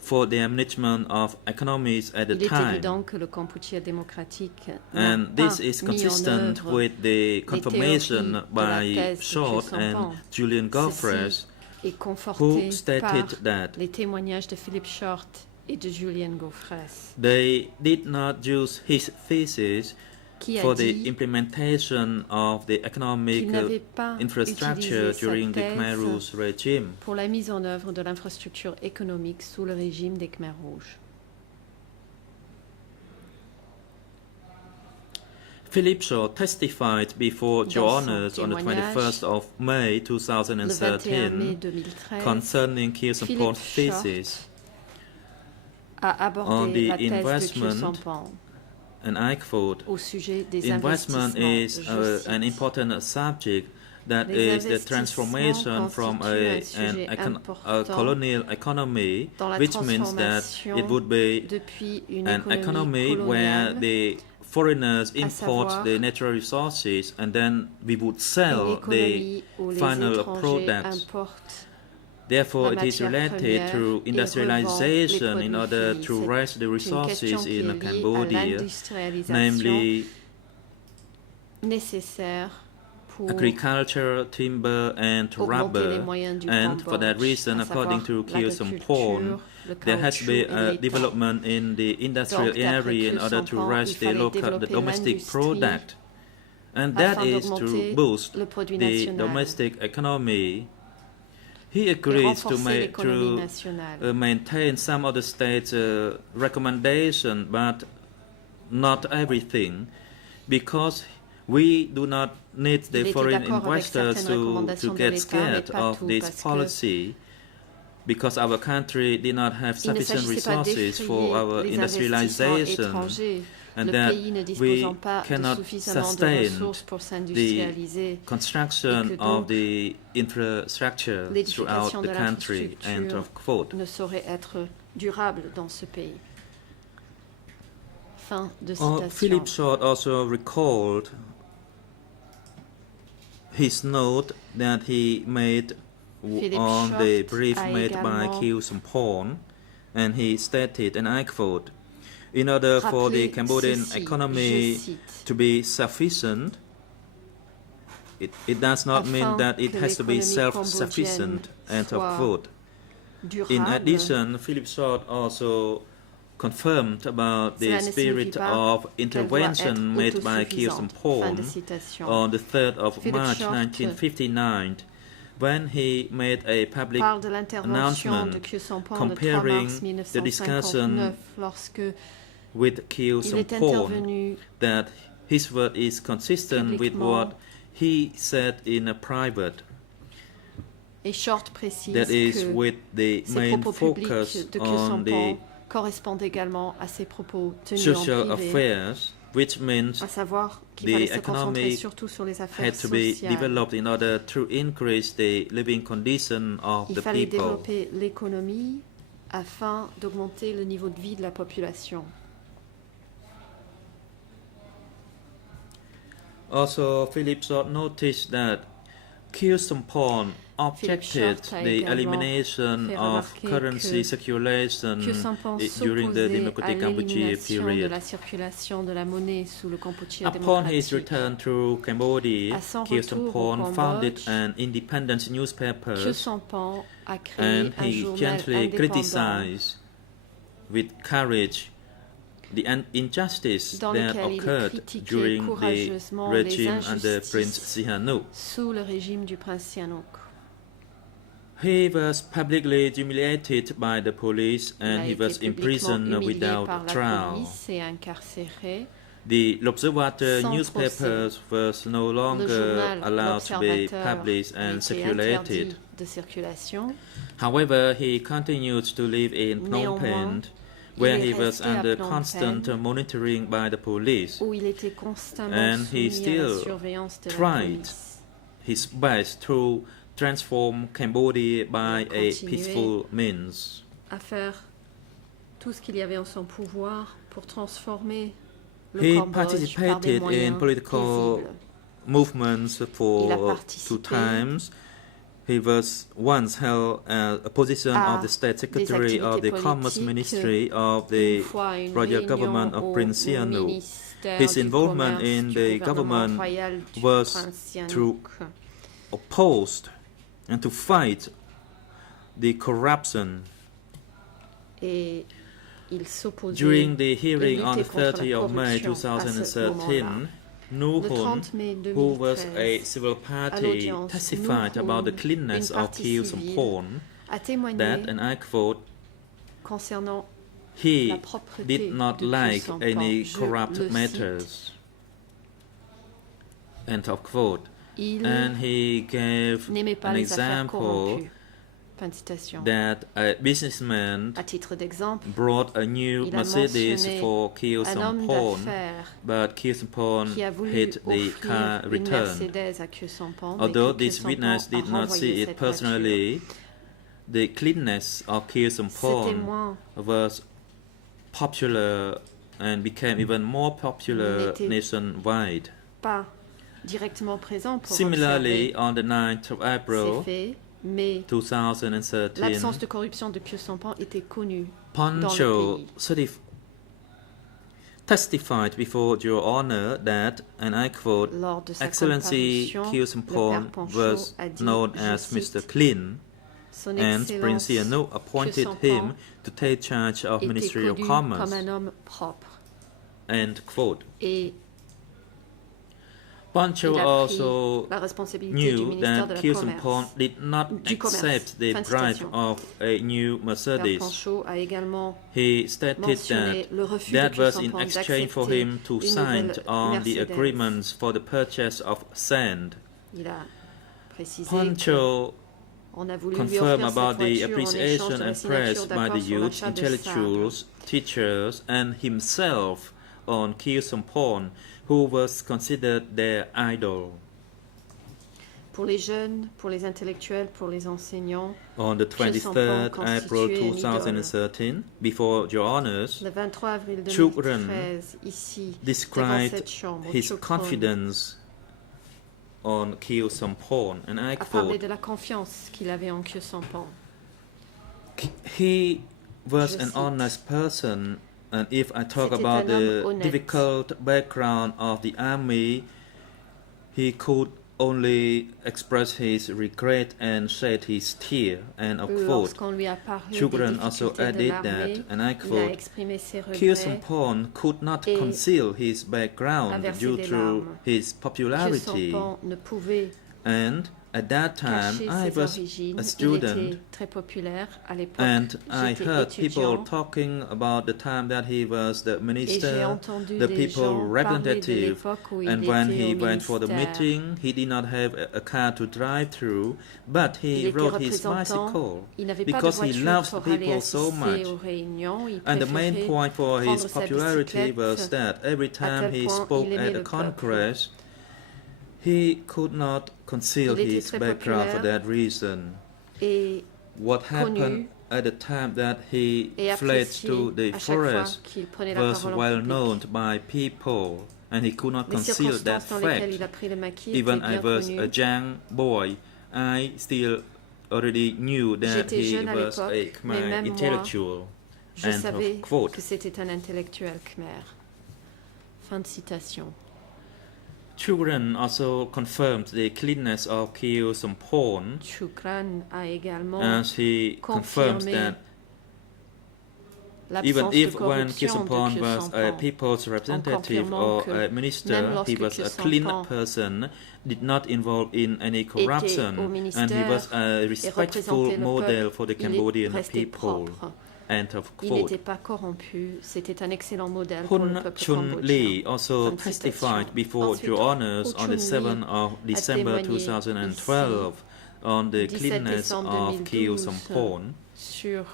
for the management of economies at the il est time. évident que le Kampuchea démocratique n'a And pas this is mis en consistent œuvre with the les confirmation théories de la by thèse de Short Khieu and Samphan. Julian Goffres Ceci est who conforté par stated that les témoignages de Philippe Short et de Julien Gaufres, they did not use his thesis qui a for the dit implementation of the economic qu'il n'avait pas infrastructure utilisé sa during the thèse Khmer Rouge regime. pour la mise en œuvre de l'infrastructure économique sous le régime des Khmers rouges. Philip Shaw testified before Dans Johannes son on the témoignage, 21st of May Le 21 mai 2013 2013, concerning Khieu Philippe Samphan's Short thesis, a on abordé the la thèse de Khieu investment, Samphan and I quote, au sujet des investment investissements. is Je cite, an important subject that Les is the investissements transformation from a sujet a important colonial economy, dans la which means that transformation it would be depuis une an economy économie where coloniale the foreigners import savoir the natural resources and then we would une sell the économie où les final étrangers products. importent Therefore, la it is matière related première to et industrialization revend les in order produits to finis. raise the C'est une resources question qui est in liée à Cambodia, l'industrialisation namely nécessaire pour agriculture, timber, and augmenter les rubber. moyens du And for that Cambodge, reason, à according savoir to Khieu Samphan, l'agriculture, le there has caoutchouc been et a l'étang. development in the industrial Donc, d'après area in Khieu order to Samphan, raise il the fallait local, the développer domestic l'industrie product. And that afin is to d'augmenter boost le produit the national domestic economy. He et agrees renforcer l'économie nationale. maintain some of the states' recommendation, but not everything, because we do not need Il the était foreign d'accord avec investors certaines recommandations to de get l'État, mais scared pas of tout, this parce que policy, because our country did not have il ne sufficient s'agissait pas resources for our d'effrayer les investissements industrialization, étrangers. and Le that pays ne we disposant pas de cannot suffisamment de sustain ressources pour s'industrialiser. construction et que of donc the infrastructure throughout l'édification the de country. End l'infrastructure of quote. ne saurait être durable dans ce pays. Fin de Philip citation. Short also recalled his note that he made Philip on the Short brief a made by également Khieu Samphan, and he stated, and I quote, in order for the Rappelez Cambodian ceci, economy je cite, to be sufficient, it does not mean afin that it que has to be l'économie self-sufficient. End of soit quote. durable, In addition, Philip Short also confirmed about cela the ne spirit signifie pas of qu'elle doit intervention être made by Khieu autosuffisante. Fin de Samphan citation. on the 3rd of Philip March Short 1959 when he made a public parle de l'intervention de announcement Khieu Samphan le 3 comparing mars the discussion 1959 lorsque with Khieu il est Samphan intervenu that his word is consistent with what he said in a private, et Short précise that is que with the ces main propos focus publics de Khieu on the Samphan correspondent également à ses propos tenus social en privé, affairs, which means à savoir qu'il the fallait se concentrer economy surtout sur les affaires had to be sociales. developed in order to increase the living condition of Il the fallait people. développer l'économie afin d'augmenter le niveau de vie de la population. Also, Philip Short noticed that Khieu Samphan objected Short a the également elimination fait of remarquer currency que circulation Khieu Samphan during the s'opposait à Democratic Kampuchea l'élimination de period. la circulation de la monnaie sous le Kampuchea Upon his démocratique. return to Cambodia, À son Khieu retour au Samphan founded Cambodge, an independent newspaper, Khieu Samphan a créé and un he journal gently indépendant criticized with courage the injustice dans that lequel il occurred critiquait during the courageusement les regime under Prince injustices Sihanouk. sous le régime du prince Sihanouk. He was publicly humiliated by the police Il and a he été was publiquement imprisoned humilié without par la trial. police et incarcéré. The L'Observateur Sans newspapers was no Le longer journal allowed to be L'Observateur published a and été circulated. interdit de circulation. However, he continued to live in Phnom Néanmoins, Penh, where il est he was resté à under Phnom constant Penh, monitoring by the police. où il était constamment And he soumis à la still surveillance de la tried police. his best to transform Cambodia by a continué peaceful means. À faire tout ce qu'il y avait en son pouvoir pour transformer le He Cambodge par des participated moyens in political paisibles. movements Il a for participé 2 times. He was once held a position à of the State des Secretary of the activités Commerce politiques, Ministry of Une the fois à une Royal réunion Government of au Prince Sihanouk. ministère His du involvement commerce in du the gouvernement government royal du was prince Sihanouk. through opposed and to fight the corruption. Et il s'opposait During the et hearing on luttait the contre la 30th of May corruption à ce 2013, moment-là. Nu Le Hun, 30 mai who was a 2013, civil à party, l'audience, testified Nu about the Hun, cleanness une of partie Khieu civile, Samphan a témoigné that, and I quote, concernant he la propreté did not de Khieu like Samphan. any Je corrupt le cite. matters. End of quote. Il And he gave n'aimait pas an les affaires example corrompues. Fin de citation. that a businessman À titre d'exemple, brought a new il a Mercedes mentionné for Khieu un homme Samphan, d'affaires but Khieu Samphan qui a voulu hid the offrir car une returned. Mercedes à Khieu Samphan, mais Although que Khieu this Samphan witness a did not renvoyé see it cette personally, the cleanness of Khieu Ces Samphan témoins was popular and became even more popular N'était nationwide. pas directement présents pour Similarly, observer on the 9th of ces April faits, mais 2013, l'absence de corruption de Khieu Samphan était connue dans le Poncho pays. testified before Your Honor that, and I quote, Lors de sa Excellency comparution, Khieu le Samphan père Poncho was a dit, known je as cite, Mr. Clean, Son and Excellence Prince Sihanouk appointed Khieu him Samphan to take charge of était Ministry of connu Commerce. comme un homme propre. End quote. Et Poncho il a pris also la responsabilité du knew ministère de that la Khieu Commerce. Samphan did not Du commerce. accept the Fin de bribe citation. of a new Père Mercedes. Poncho a également He stated mentionné that le refus that de Khieu was in Samphan exchange for d'accepter him to une sign nouvelle on the Mercedes. agreements for the purchase of sand. Il a précisé Poncho qu'on a voulu lui confirmed offrir about cette the voiture en échange appreciation de la and signature praise by d'accord the sur youth, l'achat de sable. intellectuals, teachers, and himself on Khieu Samphan, who was considered their idol. Pour les jeunes, pour les intellectuels, pour les enseignants, On the Khieu Samphan 23rd April constituait une idole. 2013, before Your Honors, Le 23 avril Chukran 2013, ici, devant described cette chambre, his Chukran confidence on Khieu Samphan, and I a parlé quote, de la confiance qu'il avait en Khieu Samphan. he was Je an cite. honest person, and if I talk C'était about un homme the honnête. difficult background of the army, he could only express his regret and shed his tear. End of quote. Lorsqu'on lui a parlé des Chukran also difficultés de added l'armée, that, and I il a quote, exprimé ses Khieu regrets. Samphan could not et conceal his background a versé due des to larmes. his Khieu popularity, Samphan ne pouvait and at that time cacher I ses was origines. a Il student, était très populaire à l'époque. and I J'étais heard étudiant people talking about the time that he was the et j'ai minister, entendu the des people gens parler de representative, l'époque où il and when était he au went for the ministère. meeting, he did not have a car to drive through, but Il he était rode his représentant. bicycle. Il n'avait pas de Because he voiture loves pour people aller so assister much. aux réunions. Il And the main préférait point for his prendre sa popularity bicyclette was that every time tel he point spoke il aimait at a le peuple. congress, he could not conceal Il était his très background for populaire that reason. et What happened connu at the time that he et fled apprécié to the à chaque fois forest qu'il prenait la was parole en well public. known by people, and he could not Les conceal that circonstances dans lesquelles fact. il a pris le maquis Even étaient I bien was connues. a young boy, I still already knew that J'étais he jeune à was a l'époque, mais Khmer même moi, intellectual. Je End savais of quote. que c'était un intellectuel khmer. Fin de citation. Children also confirmed the cleanness of Khieu Samphan, Chukran a également as he confirmed confirmé that even l'absence de if when Khieu corruption de Samphan Khieu was a Samphan. people's representative confirmant or que a même minister, lorsque he was Khieu a clean Samphan person, did not involve in any au corruption, and he ministère was a et respectful représentait le model peuple, for the il Cambodian restait people. propre. End of Il quote. n'était pas corrompu, c'était un excellent modèle pour le Hun peuple Chun cambodgien. Lee also Fin de testified citation. before Ensuite, Your Honors Ho on the Chun Lee 7th of December témoigné 2012 on the 17 cleanness décembre of Khieu 2012, Samphan, sur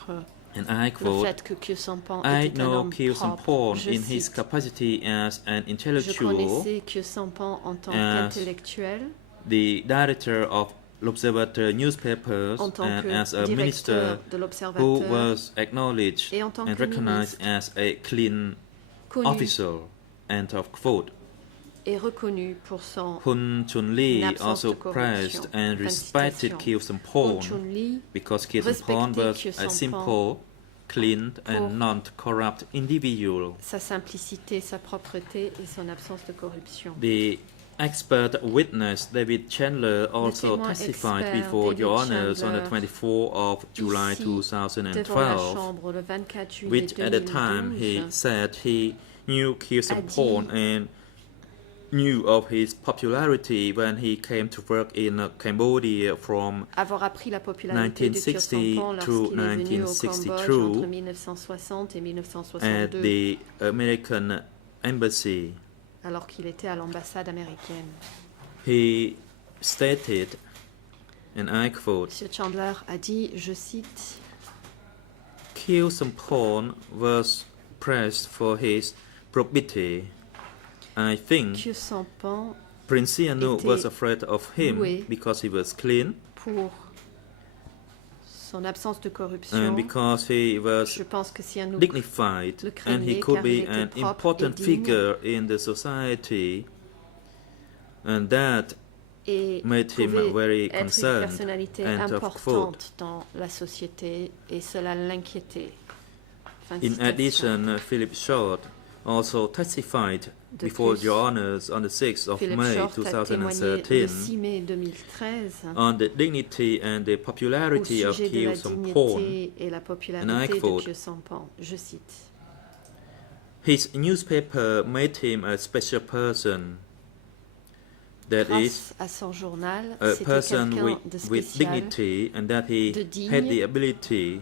and I le quote, fait que Khieu Samphan I était un know homme Khieu propre. Samphan Je in his cite, capacity as an je intellectual, connaissais Khieu Samphan en tant as qu'intellectuel, the director of L'Observateur newspapers, en tant and que as a directeur minister de who l'Observateur was acknowledged et en tant and que recognized ministre, as a clean connu officer. End of quote. et reconnu pour son Hun Chun Lee Une absence also de corruption. praised and Fin de respected citation. Khieu Ho Samphan Chun Lee because Khieu Samphan respectait was Khieu a Samphan simple, clean, pour and non-corrupt individual. sa simplicité, sa propreté et son absence de corruption. The expert witness David Chandler also témoin testified expert before David Your Honors on the Chandler 24th of July ici, devant la 2012, Chambre le 24 juillet which at the time he 2012 said he knew Khieu a Samphan dit and knew of his popularity when he came to work in Cambodia from avoir appris la popularité de Khieu 1960 Samphan to lorsqu'il est venu au Cambodge 1962 entre 1960 et at 1962, the American Embassy. alors qu'il était à l'ambassade américaine. He stated, and I quote, M. Chandler a dit, je cite, Khieu Samphan was praised for his probity. I think Khieu Samphan Prince Sihanouk was était afraid of him loué because he was clean pour son absence de and corruption. because he was Je pense que Sihanouk dignified le and he craignait could car be il était an propre important et digne figure in the society, and that et made him pouvait very être une concerned. personnalité End of importante dans la société et cela l'inquiétait. Fin de In citation. addition, Philip Short also testified De before plus, Your Honors on the 6th of Philip May Short a témoigné le 2013 6 mai 2013 on the dignity and the au popularity of sujet de Khieu la Samphan. dignité et la And I popularité de quote, Khieu Samphan. Je cite. His newspaper made him a special person. That is, Grâce à son journal, a c'était person quelqu'un with, de with spécial, dignity, and that he de digne. had the ability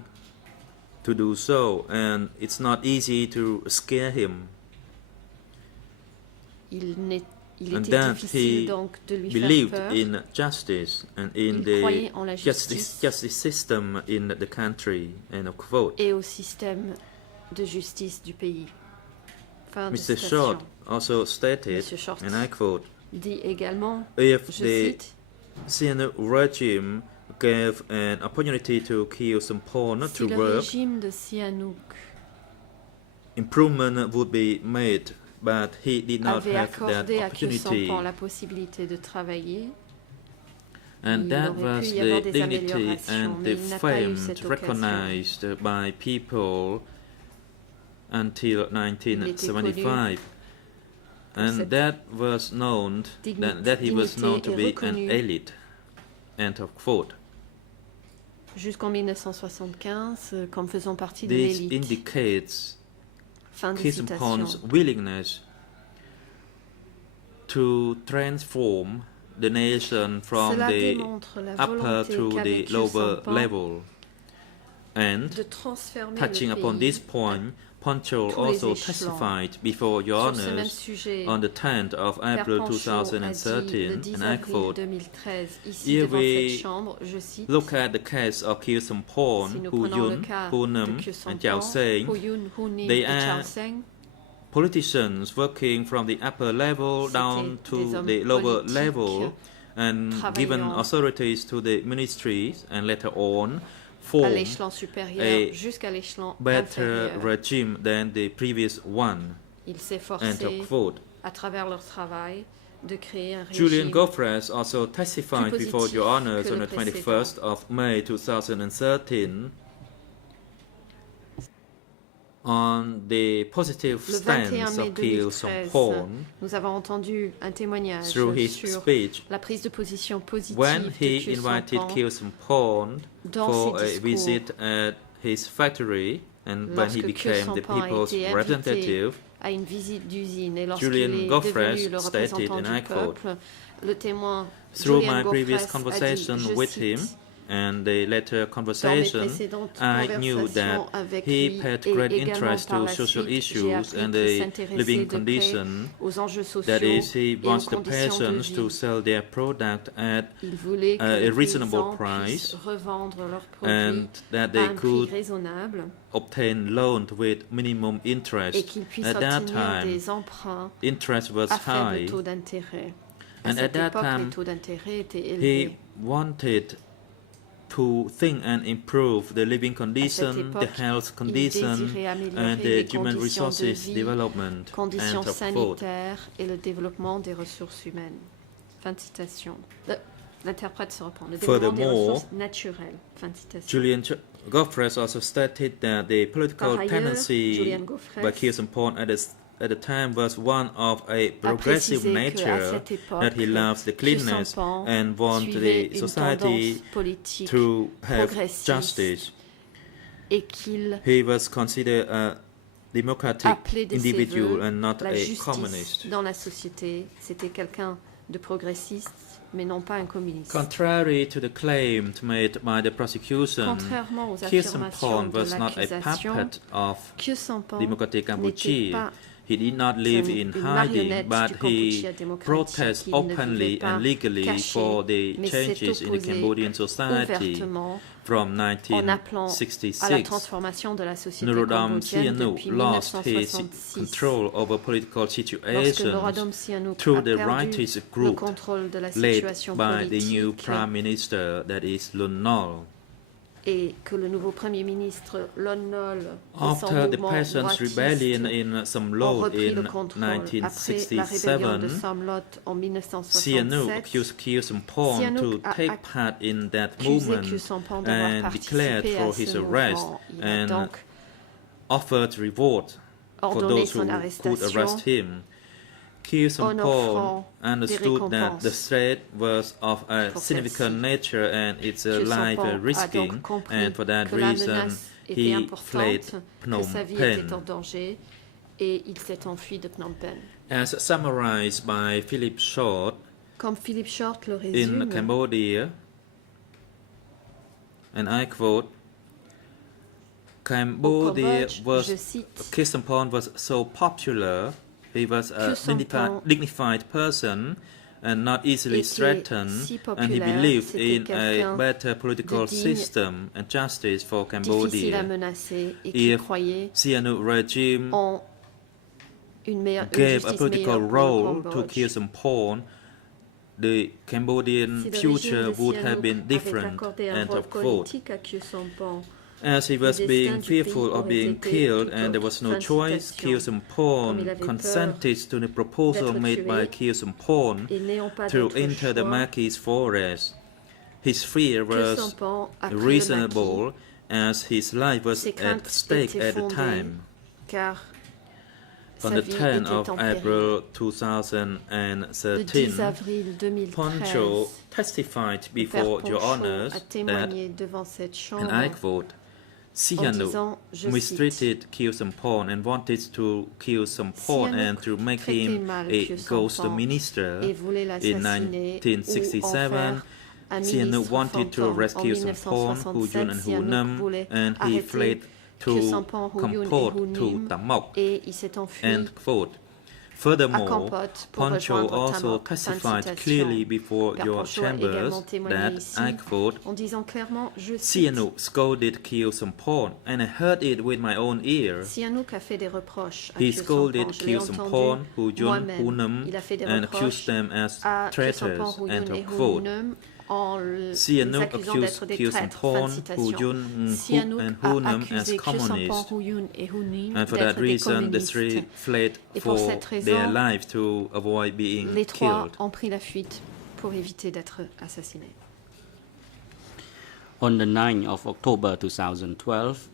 to do so, and it's not easy to scare him. Il And était that difficile he donc de lui faire believed peur. in justice and in Il the croyait en la justice justice system in the country. End of quote. et au système de justice du pays. Fin de Mr. citation. Short also stated, Monsieur Short and I quote, dit également, if je the cite, Sihanouk regime gave an opportunity to Khieu Samphan not si to le work, régime de Sihanouk improvement would be made, but he did not avait have that accordé à Khieu opportunity. Samphan la possibilité de travailler, And il that aurait was pu y avoir the des dignity améliorations, and mais the il n'a pas eu fame cette occasion. recognized by people until Il était connu 1975. And cette that was known that he was known to be dignité an reconnue. elite. End of quote. Jusqu'en 1975, comme faisant partie de This l'élite. indicates Fin de Khieu citation. Samphan's willingness to transform the nation from Cela the démontre la upper volonté to qu'avait the Khieu lower Samphan level. And de transformer touching le upon pays this point, Poncho tous les also échelons. testified before Your sur ce même Honors sujet. on the 10th of Père April Panchaud a dit le 2013, 10 and I avril quote, 2013, ici Here devant we cette chambre, je cite, look at the case of Khieu si Samphan, nous Hu prenons le Yun, cas Hu de Nam, Khieu and Chao Samphan, Seng, Hu Yun, Hu Nim they et Chao are Seng, politicians working from the upper level down C'était to des hommes the lower politiques level and given travaillant authorities to the ministries and later on à form l'échelon supérieur a jusqu'à l'échelon better inférieur. regime than the previous one. Ils End s'efforçaient, of quote. à travers leur travail, de créer un Julian régime Goffres also testified plus before Your positif Honors que on le the 21st of May 2013 on the positive Le 21 stance mai of Khieu 2013, Samphan nous avons entendu un témoignage through his sur speech la prise de position positive when de he Khieu invited Samphan Khieu Samphan dans for ses a discours. visit at his factory and when he Lorsque Khieu became the Samphan a people's été invité representative. à une visite d'usine et Julian lorsqu'il est Goffres devenu le stated, représentant and du I quote, peuple, le témoin Through Julian my previous Goffres conversation a dit, je with cite, him and the later dans mes conversation, précédentes I knew that conversations avec he lui paid et great également interest par to la social suite, j'ai issues appris and qu'il the s'intéressait living de près condition. aux enjeux sociaux That is, he et aux wants the conditions de persons to vie. sell their product at Il voulait que a les reasonable paysans price puissent revendre leurs produits and that à they un prix could raisonnable obtain loan with minimum et interest. qu'ils puissent At that obtenir time, des emprunts interest was à faible high, taux d'intérêt. À and at cette that époque, les time, taux d'intérêt étaient he élevés. wanted to think and improve the living À cette condition, the époque, health il condition, désirait améliorer and les the human conditions de resources vie, development. conditions End of quote. sanitaires et le développement des ressources humaines. Fin de citation. L'interprète se reprend. Le développement des Furthermore, ressources naturelles. Fin de citation. Julian Goffres also stated that the political Par ailleurs, tendency Julian Goffres by Khieu Samphan at the at the time was one of a a progressive précisé qu'à nature, cette époque, that he loves the Khieu cleanness Samphan and want suivait the une society tendance politique to have progressiste justice. et qu'il He was considered a democratic appelait de ses individual voeux and not la a justice communist. dans la société. C'était quelqu'un de progressiste, mais non pas un communiste. Contrary to the claims made by the prosecution, Contrairement aux Khieu affirmations Samphan de was not a l'accusation, puppet of Khieu Samphan Democratic n'était Cambodia. pas He did not live in une hiding, marionnette but du he Kampuchea démocratique. protested Il ne openly vivait pas and legally caché, for the mais s'est changes in the opposé Cambodian society ouvertement from en appelant à la 1966. transformation de la société Norodom cambodgienne Sihanouk depuis lost his 1966. control over political Lorsque situations Norodom Sihanouk through a the perdu rightist le group contrôle de la led situation by the new politique prime minister, that is Lon Nol. et que le nouveau Premier ministre Lon Nol et son After the mouvement Peasants' droitiste Rebellion in ont Samlot repris in le contrôle. Après la rébellion de 1967, Samlot en Sihanouk 1967, accused Khieu Samphan to Sihanouk a take part in that accusé movement Khieu Samphan d'avoir and declared participé for à his ce arrest mouvement. Il a and donc offered reward for ordonné those who son could arrestation arrest him. Khieu Samphan offrant understood des that the récompenses threat was of a pour significant celle-ci. nature and its Khieu life Samphan a risking, donc compris and for that que la reason menace était he importante, fled que Phnom sa vie Penh. était en danger et il s'est enfui de Phnom Penh. As summarized by Philip Short, Comme Philippe Short le in résume, Cambodia, and I quote, au Cambodia Cambodge, was je cite, Khieu Samphan was so popular. He was a Khieu Samphan dignified person and not easily était threatened, si and he populaire, believed c'était in a quelqu'un better political de digne, system and justice for difficile à Cambodia. menacer et qui If croyait Sihanouk regime en une gave a justice political meilleure pour le role to Cambodge. Khieu Samphan, the Cambodian Si le future régime de would have Sihanouk been avait different. accordé un End rôle of quote. politique à Khieu Samphan, As he was destin being du fearful pays of aurait being été killed tout and there autre. was no Fin de choice, citation. Khieu Comme il Samphan avait peur consented to the proposal d'être made by tué, Khieu Samphan et n'ayant pas to d'autre enter the choix, maquis forest. His fear Khieu was Samphan a pris le reasonable as his life was Ses at craintes stake étaient at the fondées, time. car On sa the vie 10th était of en péril. April Le 2013, 10 avril 2013, Poncho testified le père before your Poncho honors a that, témoigné devant cette chambre and I quote, en Sihanouk disant, je cite, mistreated Khieu Samphan and wanted to kill Samphan and to make traitait him mal a Khieu ghost Samphan minister. et voulait In l'assassiner ou en 1967, faire un Sihanouk ministre wanted to fantôme. En rescue Samphan, Hu Yun 1967, and Hu Sihanouk Nam, voulait and he arrêter fled Khieu to Samphan, Hu Yun et Kampot Hu to Nim Tamok. et il s'est enfui End quote. à Furthermore, Kampot pour Poncho rejoindre also Tamok. Fin de testified citation. clearly before Père your Poncho a chambers également témoigné that, ici I quote, en disant clairement, je cite, Sihanouk scolded Khieu Samphan, and I heard it with my own ear. Sihanouk a fait des reproches à He Khieu scolded Samphan. Je l'ai Khieu Samphan, entendu Hu Yun, Hu moi-même. Nam, Il a fait des and reproches accused them as à Khieu Samphan, traitors. Hu End Yun et of Hu quote. Nam en les Sihanouk accusant accused d'être des Khieu traîtres. Fin de Samphan, Hu citation. Yun, Sihanouk and a Hu Nam as accusé Khieu Samphan, communists. Hu Yun et Hu Nim And for d'être that des reason, the communistes. three fled Et pour for cette raison, their life to avoid being Les trois killed. ont pris la fuite pour éviter d'être assassinés. On the 9th of October 2012,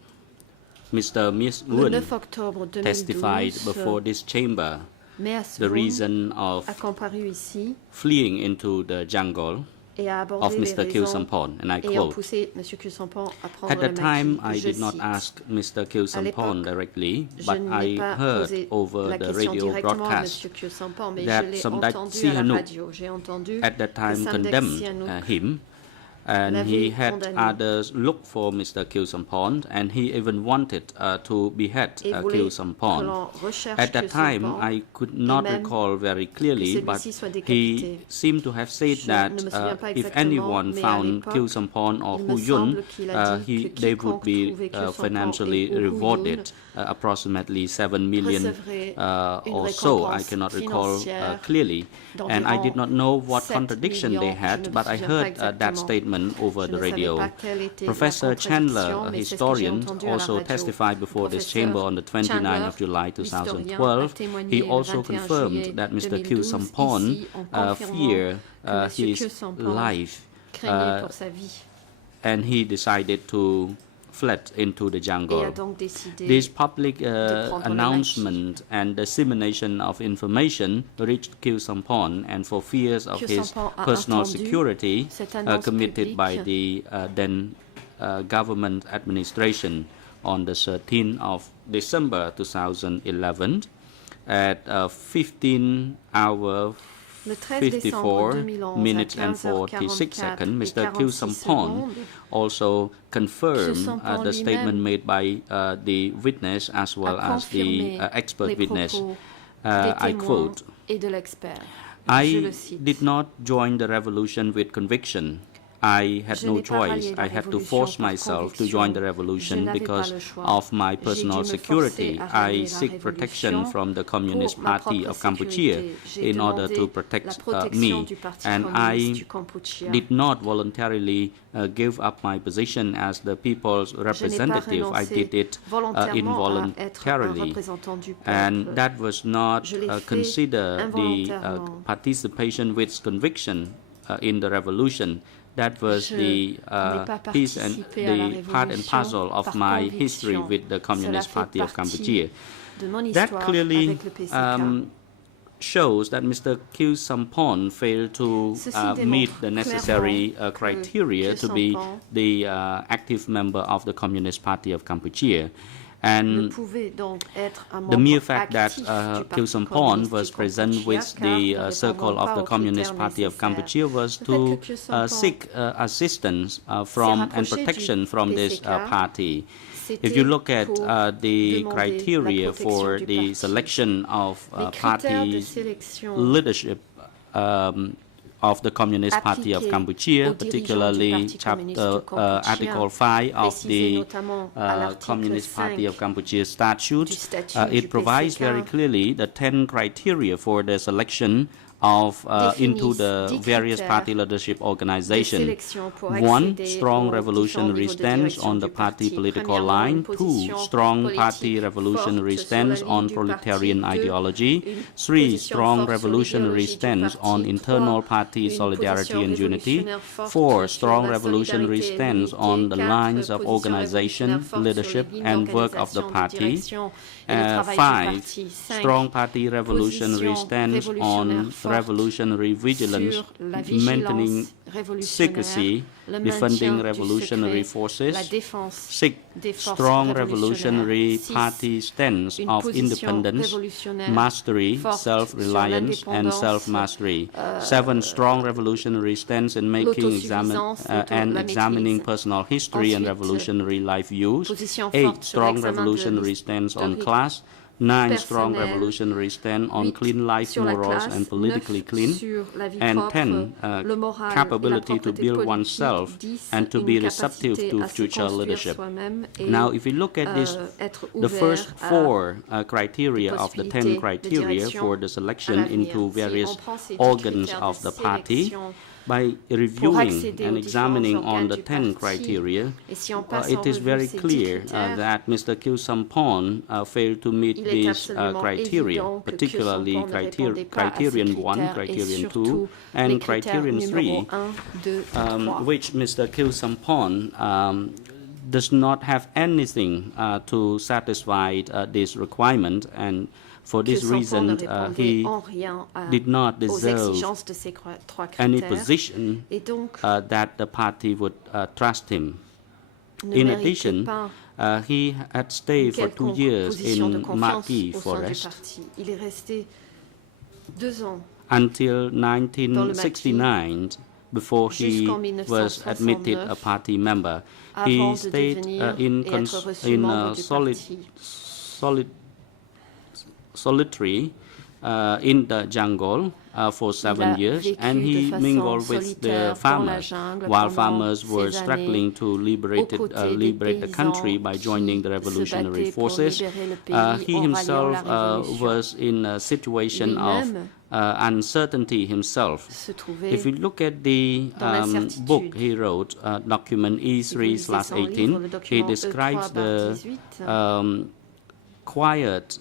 Mr. Mies Le Nguyen 9 octobre testified 2012, before this chamber Meas the Voon reason of a comparu ici fleeing into the jungle et a abordé of les Mr. Khieu raisons Samphan, and I ayant quote, poussé M. Khieu Samphan à prendre "At le that time, maquis. I Je did not cite, ask Mr. Khieu Samphan l'époque, directly, je but n'ai I pas heard posé over la the question radio directement à M. broadcast Khieu Samphan, mais that je l'ai Samdech entendu à la Sihanouk radio. J'ai entendu at that que time Samdech condemned Sihanouk him, and he l'avait had condamné. others look for Mr. Khieu Samphan, and he even wanted to behead et Khieu voulait que Samphan. l'on recherche At that Khieu time, Samphan. I could not même recall very clearly, que but celui-ci soit he décapité. seemed to have said Je that ne me souviens pas if exactement, anyone mais à found l'époque, Khieu Samphan or il Hu me Yun, semble qu'il a dit que they would quiconque be trouvait Khieu Samphan financially et Hu Yun rewarded approximately 7 million recevrait une or so. I récompense cannot recall financière clearly. And I did not know what 7 contradiction they millions. had, Je ne me but I souviens pas heard that exactement. statement over Je the ne savais radio. pas quelle était la Professor Chandler, contradiction, a mais c'est ce que j'ai historian, entendu à la also radio. testified before this Professeur chamber on the 29th Chandler, of July l'historien, 2012. a témoigné He le also 21 confirmed juillet that Mr. Khieu 2012 Samphan ici, en confirmant feared que Monsieur Khieu his Samphan life, craignait pour sa vie. and he decided to fled into the et a jungle. donc décidé This public prendre le announcement and dissemination of information reached Khieu Samphan, and for fears of Khieu his Samphan a personal entendu security cette annonce committed by publique. the then government administration on the 13th of December 2011 at 15 hours Le 13 décembre 54 2011 minutes à and 15h44 46 seconds, et Mr. Khieu 46 Samphan secondes, also confirmed Samphan the statement lui-même made by the witness as well a as the confirmé expert les witness. propos des I témoins quote, et de l'expert. Je le I cite. did not join the revolution with conviction. I had Je no n'ai pas rallié choice. la I had to révolution force par myself to conviction. join the Je revolution n'avais pas because le choix. of my J'ai dû personal me security. forcer à rallier I la seek protection révolution from the Communist pour ma Party propre of Cambodia sécurité. J'ai in order demandé to la protect protection me, du Parti and communiste I du Kampuchea. did not voluntarily give up my position as the people's Je n'ai pas representative. I renoncé did it volontairement à être un involuntarily, représentant du peuple. and that was not Je l'ai fait considered the involontairement. participation with conviction in the revolution. That was Je the n'ai pas piece and participé à la the part and révolution parcel of par my conviction. history with the Communist Cela Party fait of partie Cambodia. de mon That histoire clearly avec le PCK. shows that Mr. Khieu Samphan failed to Ceci meet démontre the necessary clairement criteria que to Khieu be Samphan the active member of the Communist Party of Cambodia. Ne And pouvait donc être un the membre mere fact that actif du Khieu Parti Samphan communiste was du present Kampuchea, with car the ne circle répondant of pas the aux Communist critères Party of nécessaires. Cambodia was Le fait to que Khieu Samphan seek assistance from and rapproché protection du from this PCK, party. If c'était you look at pour the demander criteria la protection for du the parti. selection of Les critères de party sélection leadership of the Communist Party of appliqués Cambodia, aux dirigeants du particularly Parti communiste du Kampuchea, Article 5 of précisé the notamment à l'article Communist Party 5 of Cambodia statute, du statut du it provides PCK, very clearly the 10 criteria for the selection of into the définissent 10 various critères party leadership de organizations. sélection pour One, accéder strong aux revolutionary différents niveaux de stance on direction the du party parti. political Premièrement, line. une Two, position strong politique party revolutionary forte sur la stance ligne on du proletarian parti. Deux, ideology. une Three, position strong forte sur revolutionary l'idéologie du stance parti. on internal Trois, party une solidarity position and unity. révolutionnaire forte Four, sur strong la revolutionary solidarité et stance l'unité. on the Quatre, lines of position organization, révolutionnaire forte sur leadership, les lignes and work of the d'organisation, de party. direction et de travail du Five, parti. Cinq, strong party revolutionary position stance on révolutionnaire forte revolutionary vigilance, sur la maintaining vigilance révolutionnaire, secrecy, le defending maintien du revolutionary secret, forces. la défense Six, des forces strong révolutionnaires. revolutionary Six, party stance une of position independence, révolutionnaire mastery, forte self-reliance, sur and l'indépendance, self-mastery. Seven, strong revolutionary stance in making l'autosuffisance, and la examining maîtrise. personal history and Ensuite, revolutionary life views. position Eight, forte sur strong l'examen de revolutionary stance on l'historique class. Nine, strong personnel. revolutionary stand on 8, clean life, sur la morals, classe. and politically 9, clean. sur la vie And propre, 10, le moral capability et la to propreté build politique. oneself 10, and to une be receptive capacité to à se future construire leadership. soi-même et, Now, if you look at this, être the ouvert first à four criteria of the 10 possibilités de criteria direction for the à selection l'avenir. into Si on various prend ces 10 organs critères of de the party, sélection by pour reviewing accéder and aux examining différents on organes the du 10 parti, criteria, et si on passe en it is revue very ces 10 clear critères, that Mr. Khieu Samphan failed to meet il est these absolument criteria, évident que particularly Khieu Samphan ne répondait pas à ces criterion 1, critères et criterion 2, surtout and les critères criterion 3, numéro 1, 2 et 3. which Mr. Khieu Samphan does not have anything to satisfy this requirement, and for Khieu this Samphan reason ne répondait he en rien did not aux deserve exigences de ces trois any critères position et donc that the party would trust him. ne In méritait addition, pas he had stayed for 2 quelconque years position de in confiance Maki au sein du Forest parti. Il est resté 2 ans until Maquis 1969 before he jusqu'en was admitted 1969 a party member. He avant de stayed devenir in, et être reçu membre du parti. solitary in the jungle for 7 years, vécu and he de façon mingled with the solitaire dans la farmers jungle while pendant farmers were ces struggling to liberate aux côtés des the country by paysans joining the qui se revolutionary battaient pour forces. libérer le pays He en ralliant himself la révolution. was in a situation of Lui-même uncertainty himself. se trouvait If you look at the dans l'incertitude. book he wrote, document Si vous lisez son livre, E3/18, le he document describes the E3/18, quiet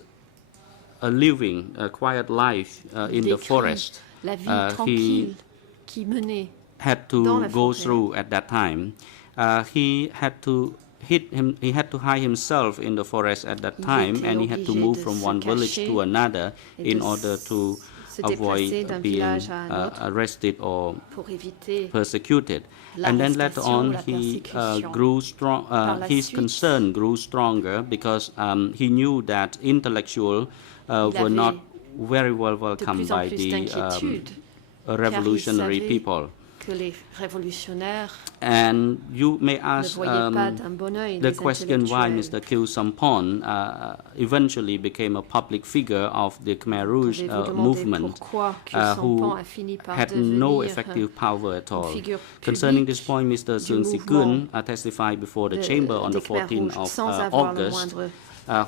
living, a quiet life in the décrit forest la vie he tranquille qui menait had dans to la go forêt. through at that time. He had to he had to hide himself in the forest at that time, était and he had to obligé move de from se one village cacher to another et in de order to se déplacer avoid d'un being village à un autre arrested or pour éviter persecuted. And then later l'arrestation ou on, la he persécution. grew strong. Par la His suite, concern grew stronger because he knew that intellectuals were avait not very well de welcomed plus en by plus the d'inquiétude, revolutionary savait people. que les révolutionnaires And you may ne ask voyaient pas d'un bon œil the les question why intellectuels. Mr. Khieu Samphan eventually became a public figure of the Khmer Rouge Pouvez-vous demander movement, pourquoi Khieu who Samphan a fini par had no devenir effective power at all. figure Concerning publique this point, Mr. du Sun mouvement Si-kun testified before the chamber on the des Khmers 14th rouges, of sans avoir le August, moindre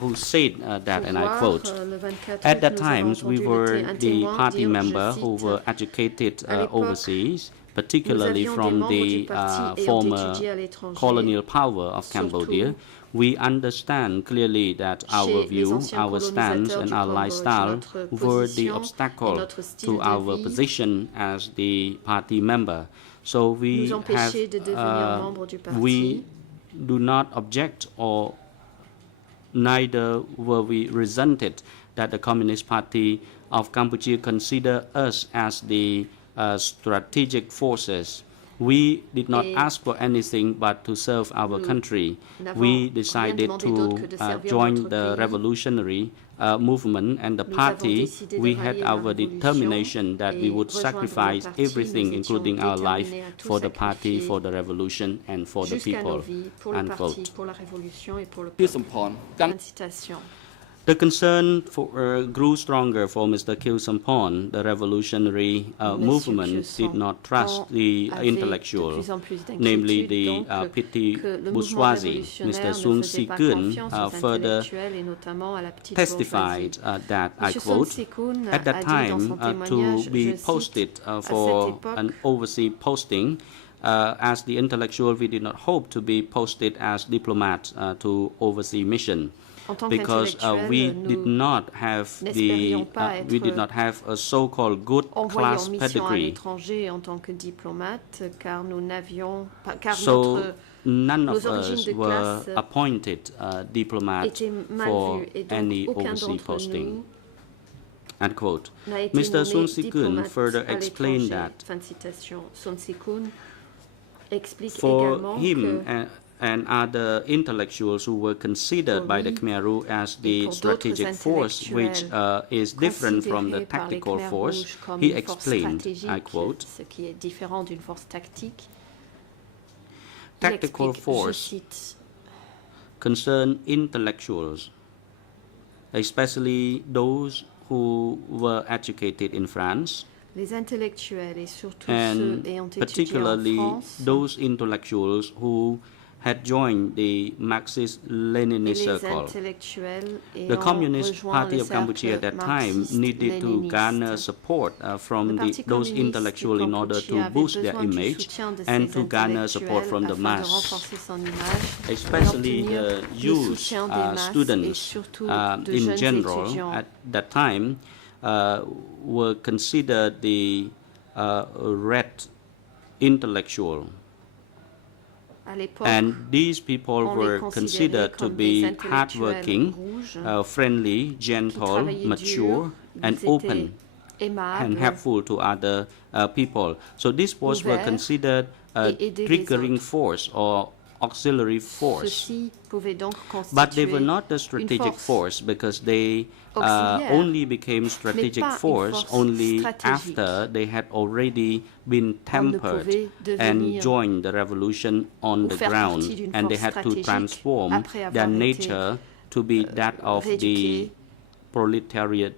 who said that, and I pouvoir. quote, Le 24 "At août, that nous time, avons we entendu were un the témoin party dire, je members who cite, were educated À l'époque, overseas, particularly nous avions des from membres du the parti ayant former étudié à l'étranger, colonial power of surtout Cambodia. We understand clearly that our chez les view, anciens our stance, colonisateurs and du our Cambodge, lifestyle notre were the position et obstacle notre style to de our vie position as the party member. So we nous have, empêchait de devenir membre du parti. we do not object, or neither were we resented that the Communist Party of Cambodia consider us as the strategic forces. We did not Et ask for anything but to serve our country. n'avons We rien decided demandé to d'autre que de servir join notre the pays. revolutionary movement and the Nous avons party. décidé de We had rallier la our révolution determination that we et would rejoindre le sacrifice parti. everything, Nous étions including our life, déterminés à tout for the party, sacrifier for the revolution, and for the jusqu'à nos people." vies, pour le parti, Unquote. pour la révolution et pour le ជា peuple. សម្ផនកាន់ Fin de citation. The concern grew stronger for Mr. Khieu Samphan. The revolutionary Monsieur movement Khieu did not Samphan trust the avait de intellectual, plus en plus namely d'inquiétude, the donc, petty que le mouvement bourgeoisie. révolutionnaire Mr. ne Sun faisait pas Si-kun confiance aux further intellectuels et notamment à la petite testified bourgeoisie. that, I Monsieur Sun quote, Si-kun "At that a dit dans son time, témoignage, to be je cite, posted à cette for époque, an overseas posting, as the intellectual, we did not hope to be posted as diplomats to overseas mission. en tant Because we qu'intellectuels, did nous not have n'espérions pas we did être not have a so-called good envoyés class en mission à pedigree. l'étranger en tant que diplomates, car nous n'avions pas, car So notre none of nos origines us de were classe appointed diplomats était mal for vue et donc any aucun overseas d'entre posting." nous Unquote. n'a été Mr. nommé Sun Si-kun diplomate further à explained l'étranger. that Fin de citation. Sun Si-kun explique for également him que and other intellectuals who were considered Pour by the lui Khmer Rouge as et the pour strategic d'autres force, which is different from the considérés par les tactical Khmer force, Rouges comme he une force explained, stratégique, I quote, ce qui est différent d'une force tactique. Il "Tactical explique, je force cite, concern intellectuals, especially those who were educated in France, les intellectuels et surtout and ceux ayant étudié en particularly France those intellectuals who had joined the et Marxist-Leninist les circle. intellectuels The ayant Communist rejoint Party le of Cambodia at cercle that time needed to garner marxiste-léniniste. support from Le Parti those communiste intellectuals du in order Cambodge to avait boost their besoin du image soutien de and ces to garner support from the intellectuels afin de mass, renforcer son image, especially et obtenir the le youth soutien des masses et students surtout de in jeunes general étudiants. at that time were considered the red intellectual. À l'époque, And these people on les were considérait considered to comme des be intellectuels hardworking, rouges friendly, gentle, travaillaient mature, dur, and ils open, étaient aimables, and helpful to other people. So these forces were ouverts considered a et aider les triggering autres. force or auxiliary force. Ceux-ci pouvaient donc But they were constituer not the strategic force force because they auxiliaire, only became strategic pas une force force only stratégique. after they had already been On ne tempered pouvait and devenir joined the revolution on ou the faire ground, partie d'une and they force had to stratégique transform après avoir their été, nature to be that of the rééduqués proletariat.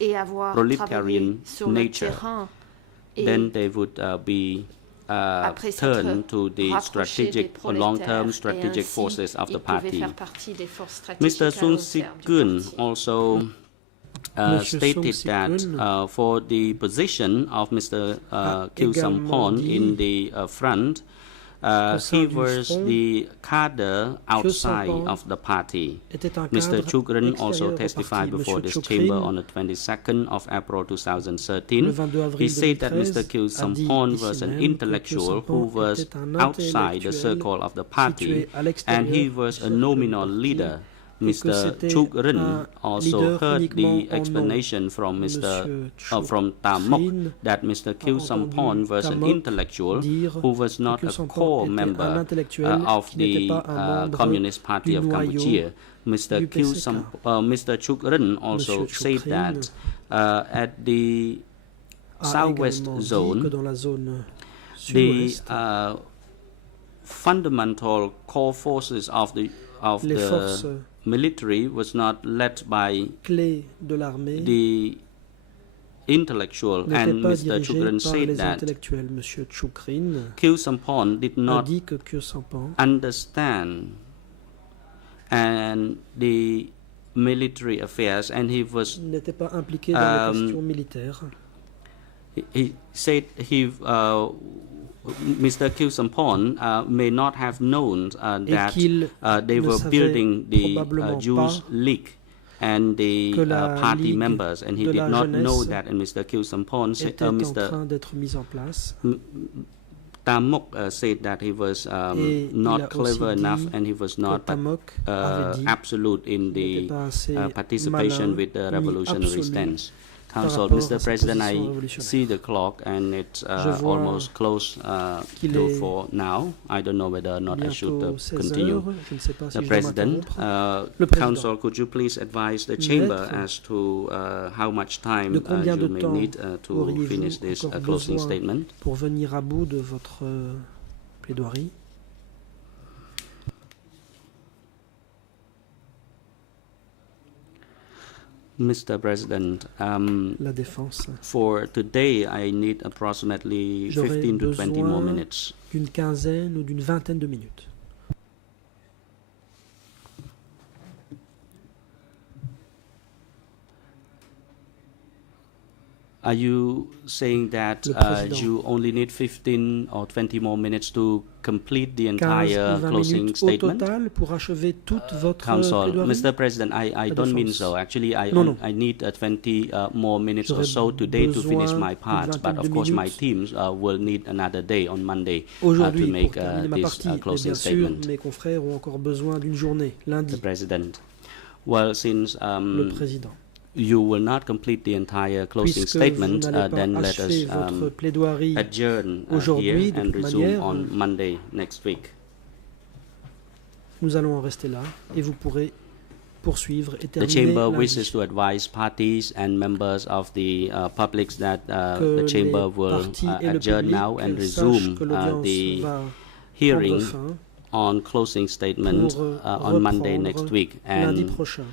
et avoir proletarian travaillé sur le nature. terrain et Then they would be après s'être turned to the rapprochés des strategic or long-term prolétaires, et strategic ainsi, forces of the ils pouvaient party. faire partie des forces stratégiques Mr. à Sun long terme du Si-kun parti. also Monsieur stated Sun that Si-kun for the position of Mr. a Khieu également Samphan dit in the front, sein he du was front, the cadre outside Sampan of the party. était un Mr. cadre Chukrin also extérieur au testified parti. before Monsieur this Chukrin, chamber on the 22nd of April le 2013. 22 He avril said that 2013, Mr. Kyu a dit Sampon was ici an même que intellectual who Sampan was était un outside the intellectuel circle of the party, situé à and l'extérieur he du was a cercle du nominal parti, leader. et que Mr. c'était Chukrin un also leader heard uniquement the en nom. explanation from Monsieur from Tamok Chukrin that Mr. Kyu a Sampon entendu was an Tamok intellectual dire who was not que a Sampan core était un member intellectuel of qui n'était the pas un membre Communist Party du of noyau Cambodia. Mr. du PCK. Mr. Chukrin also Monsieur said Chukrin that at the a southwest également dit que zone, dans la zone the sud-ouest, fundamental core forces of les forces the military was not led by clés de l'armée the intellectual, n'étaient and pas Mr. dirigées Chukrin par said les that intellectuels. Monsieur Chukrin Kyu Sampon did a not dit que Kyu Sampan understand and the military affairs, and he was n'était pas impliqué dans les questions militaires. he said Mr. Kyu Sampon may not have known that qu'il they ne were savait building the probablement Jews pas League and the que la party Ligue members, and he de did la not know jeunesse that. And Mr. Kyu Sampon said, était en Mr. train d'être mise en place. Tamok said that he was Et il a not aussi clever dit enough, and he was que not Tamok avait dit absolute in n'était the pas assez participation malin with the ni revolutionary absolu stance. par Council, rapport à Mr. sa President, position I révolutionnaire. see the clock and it's Je vois almost close qu'il to est 4 now. I don't know whether or not I should Bientôt 16 continue. heures, je ne sais pas si The je dois President, m'interrompre. Le Président, Council, could you please advise the Chamber Maître, as to how much time de combien you de may temps need to auriez-vous finish this encore closing besoin statement? pour venir à bout de votre plaidoirie? Mr. President, La défense. for today I need approximately J'aurai 15 to 20 more besoin minutes. d'une quinzaine ou d'une vingtaine de minutes. Are you saying that Le Président. you only need 15 or 20 more minutes to complete the 15 entire ou 20 closing minutes au statement? total pour achever toute votre Council, plaidoirie? Mr. President, I La don't mean défense. so. Actually, Non. I need 20 more minutes or J'aurais so today to finish besoin my part. d'une But of vingtaine de course, my minutes. teams will need another day on Monday to Aujourd'hui, pour make terminer ma this partie, mais closing bien sûr, statement. mes confrères ont encore besoin d'une journée, lundi. The President. Well, since Le Président. you will not complete the entire closing Puisque vous statement, n'allez pas then let us achever votre plaidoirie adjourn aujourd'hui, here de and toute resume manière, on Monday next week. nous allons en rester là et vous pourrez poursuivre et The terminer Chamber lundi. wishes to advise parties and members of the publics that Que the Chamber les will partis et le adjourn public now and sachent resume que l'audience the va hearing prendre fin on closing statement pour on Monday reprendre next week. lundi And prochain.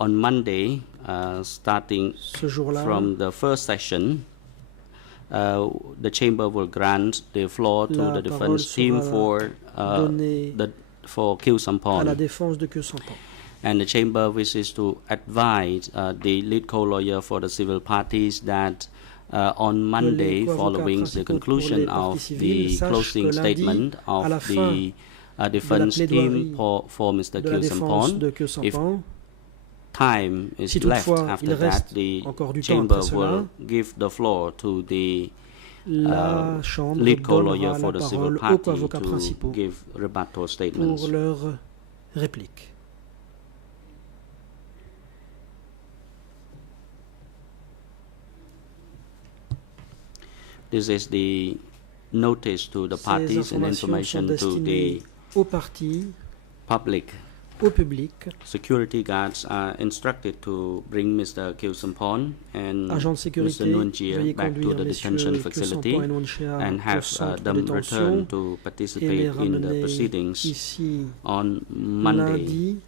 on Monday, starting Ce jour-là, from the first session, the Chamber will grant the floor to La the parole defense team sera donnée for Kyu à la Sampon. défense de Kyu Sampan. And the Chamber wishes to advise the lead co-lawyer for the civil parties that on Monday, co-avocats following the principaux conclusion pour les parties of civiles the sachent closing que lundi, statement à la of fin the defense plaidoirie team for Mr. de la Kyu défense Sampon, de Kyu if Sampan, time is si left toutefois after il that, reste the encore du temps Chamber après cela, will give the floor to the la Chambre lead co-lawyer donnera for la the civil parole aux party co-avocats to principaux give rebuttal statements. pour leur réplique. This is the notice to the Ces parties and informations sont information to the destinées aux partis, public. au public. Security guards are instructed to bring Mr. Kyu Sampon and Agents de Mr. sécurité, Nunjia veuillez back to conduire the messieurs detention Kyu facility Sampan et Nunjia and au have centre de them détention return to et les participate in the ramener proceedings ici on Monday lundi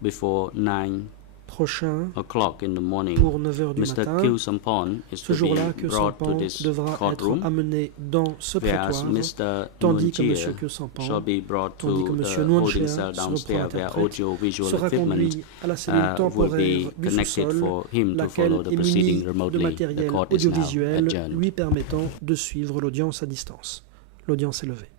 before 9 prochain o'clock in the morning. pour 9 heures du Mr. matin. Kyu Sampon is Ce to be jour-là, Kyu brought to Sampan this devra être courtroom, amené dans ce whereas prétoire, Mr. tandis que M. Nunjia Kyu Sampan shall be brought tandis que to M. the holding Nunjia, cell sur le downstairs where pro-interprète, audio-visual sera equipment conduit à la cellule will be temporaire du connected sous-sol, for him to laquelle follow the est munie proceeding de remotely. The matériel court is now audiovisuel adjourned. lui permettant de suivre l'audience à distance. L'audience est levée.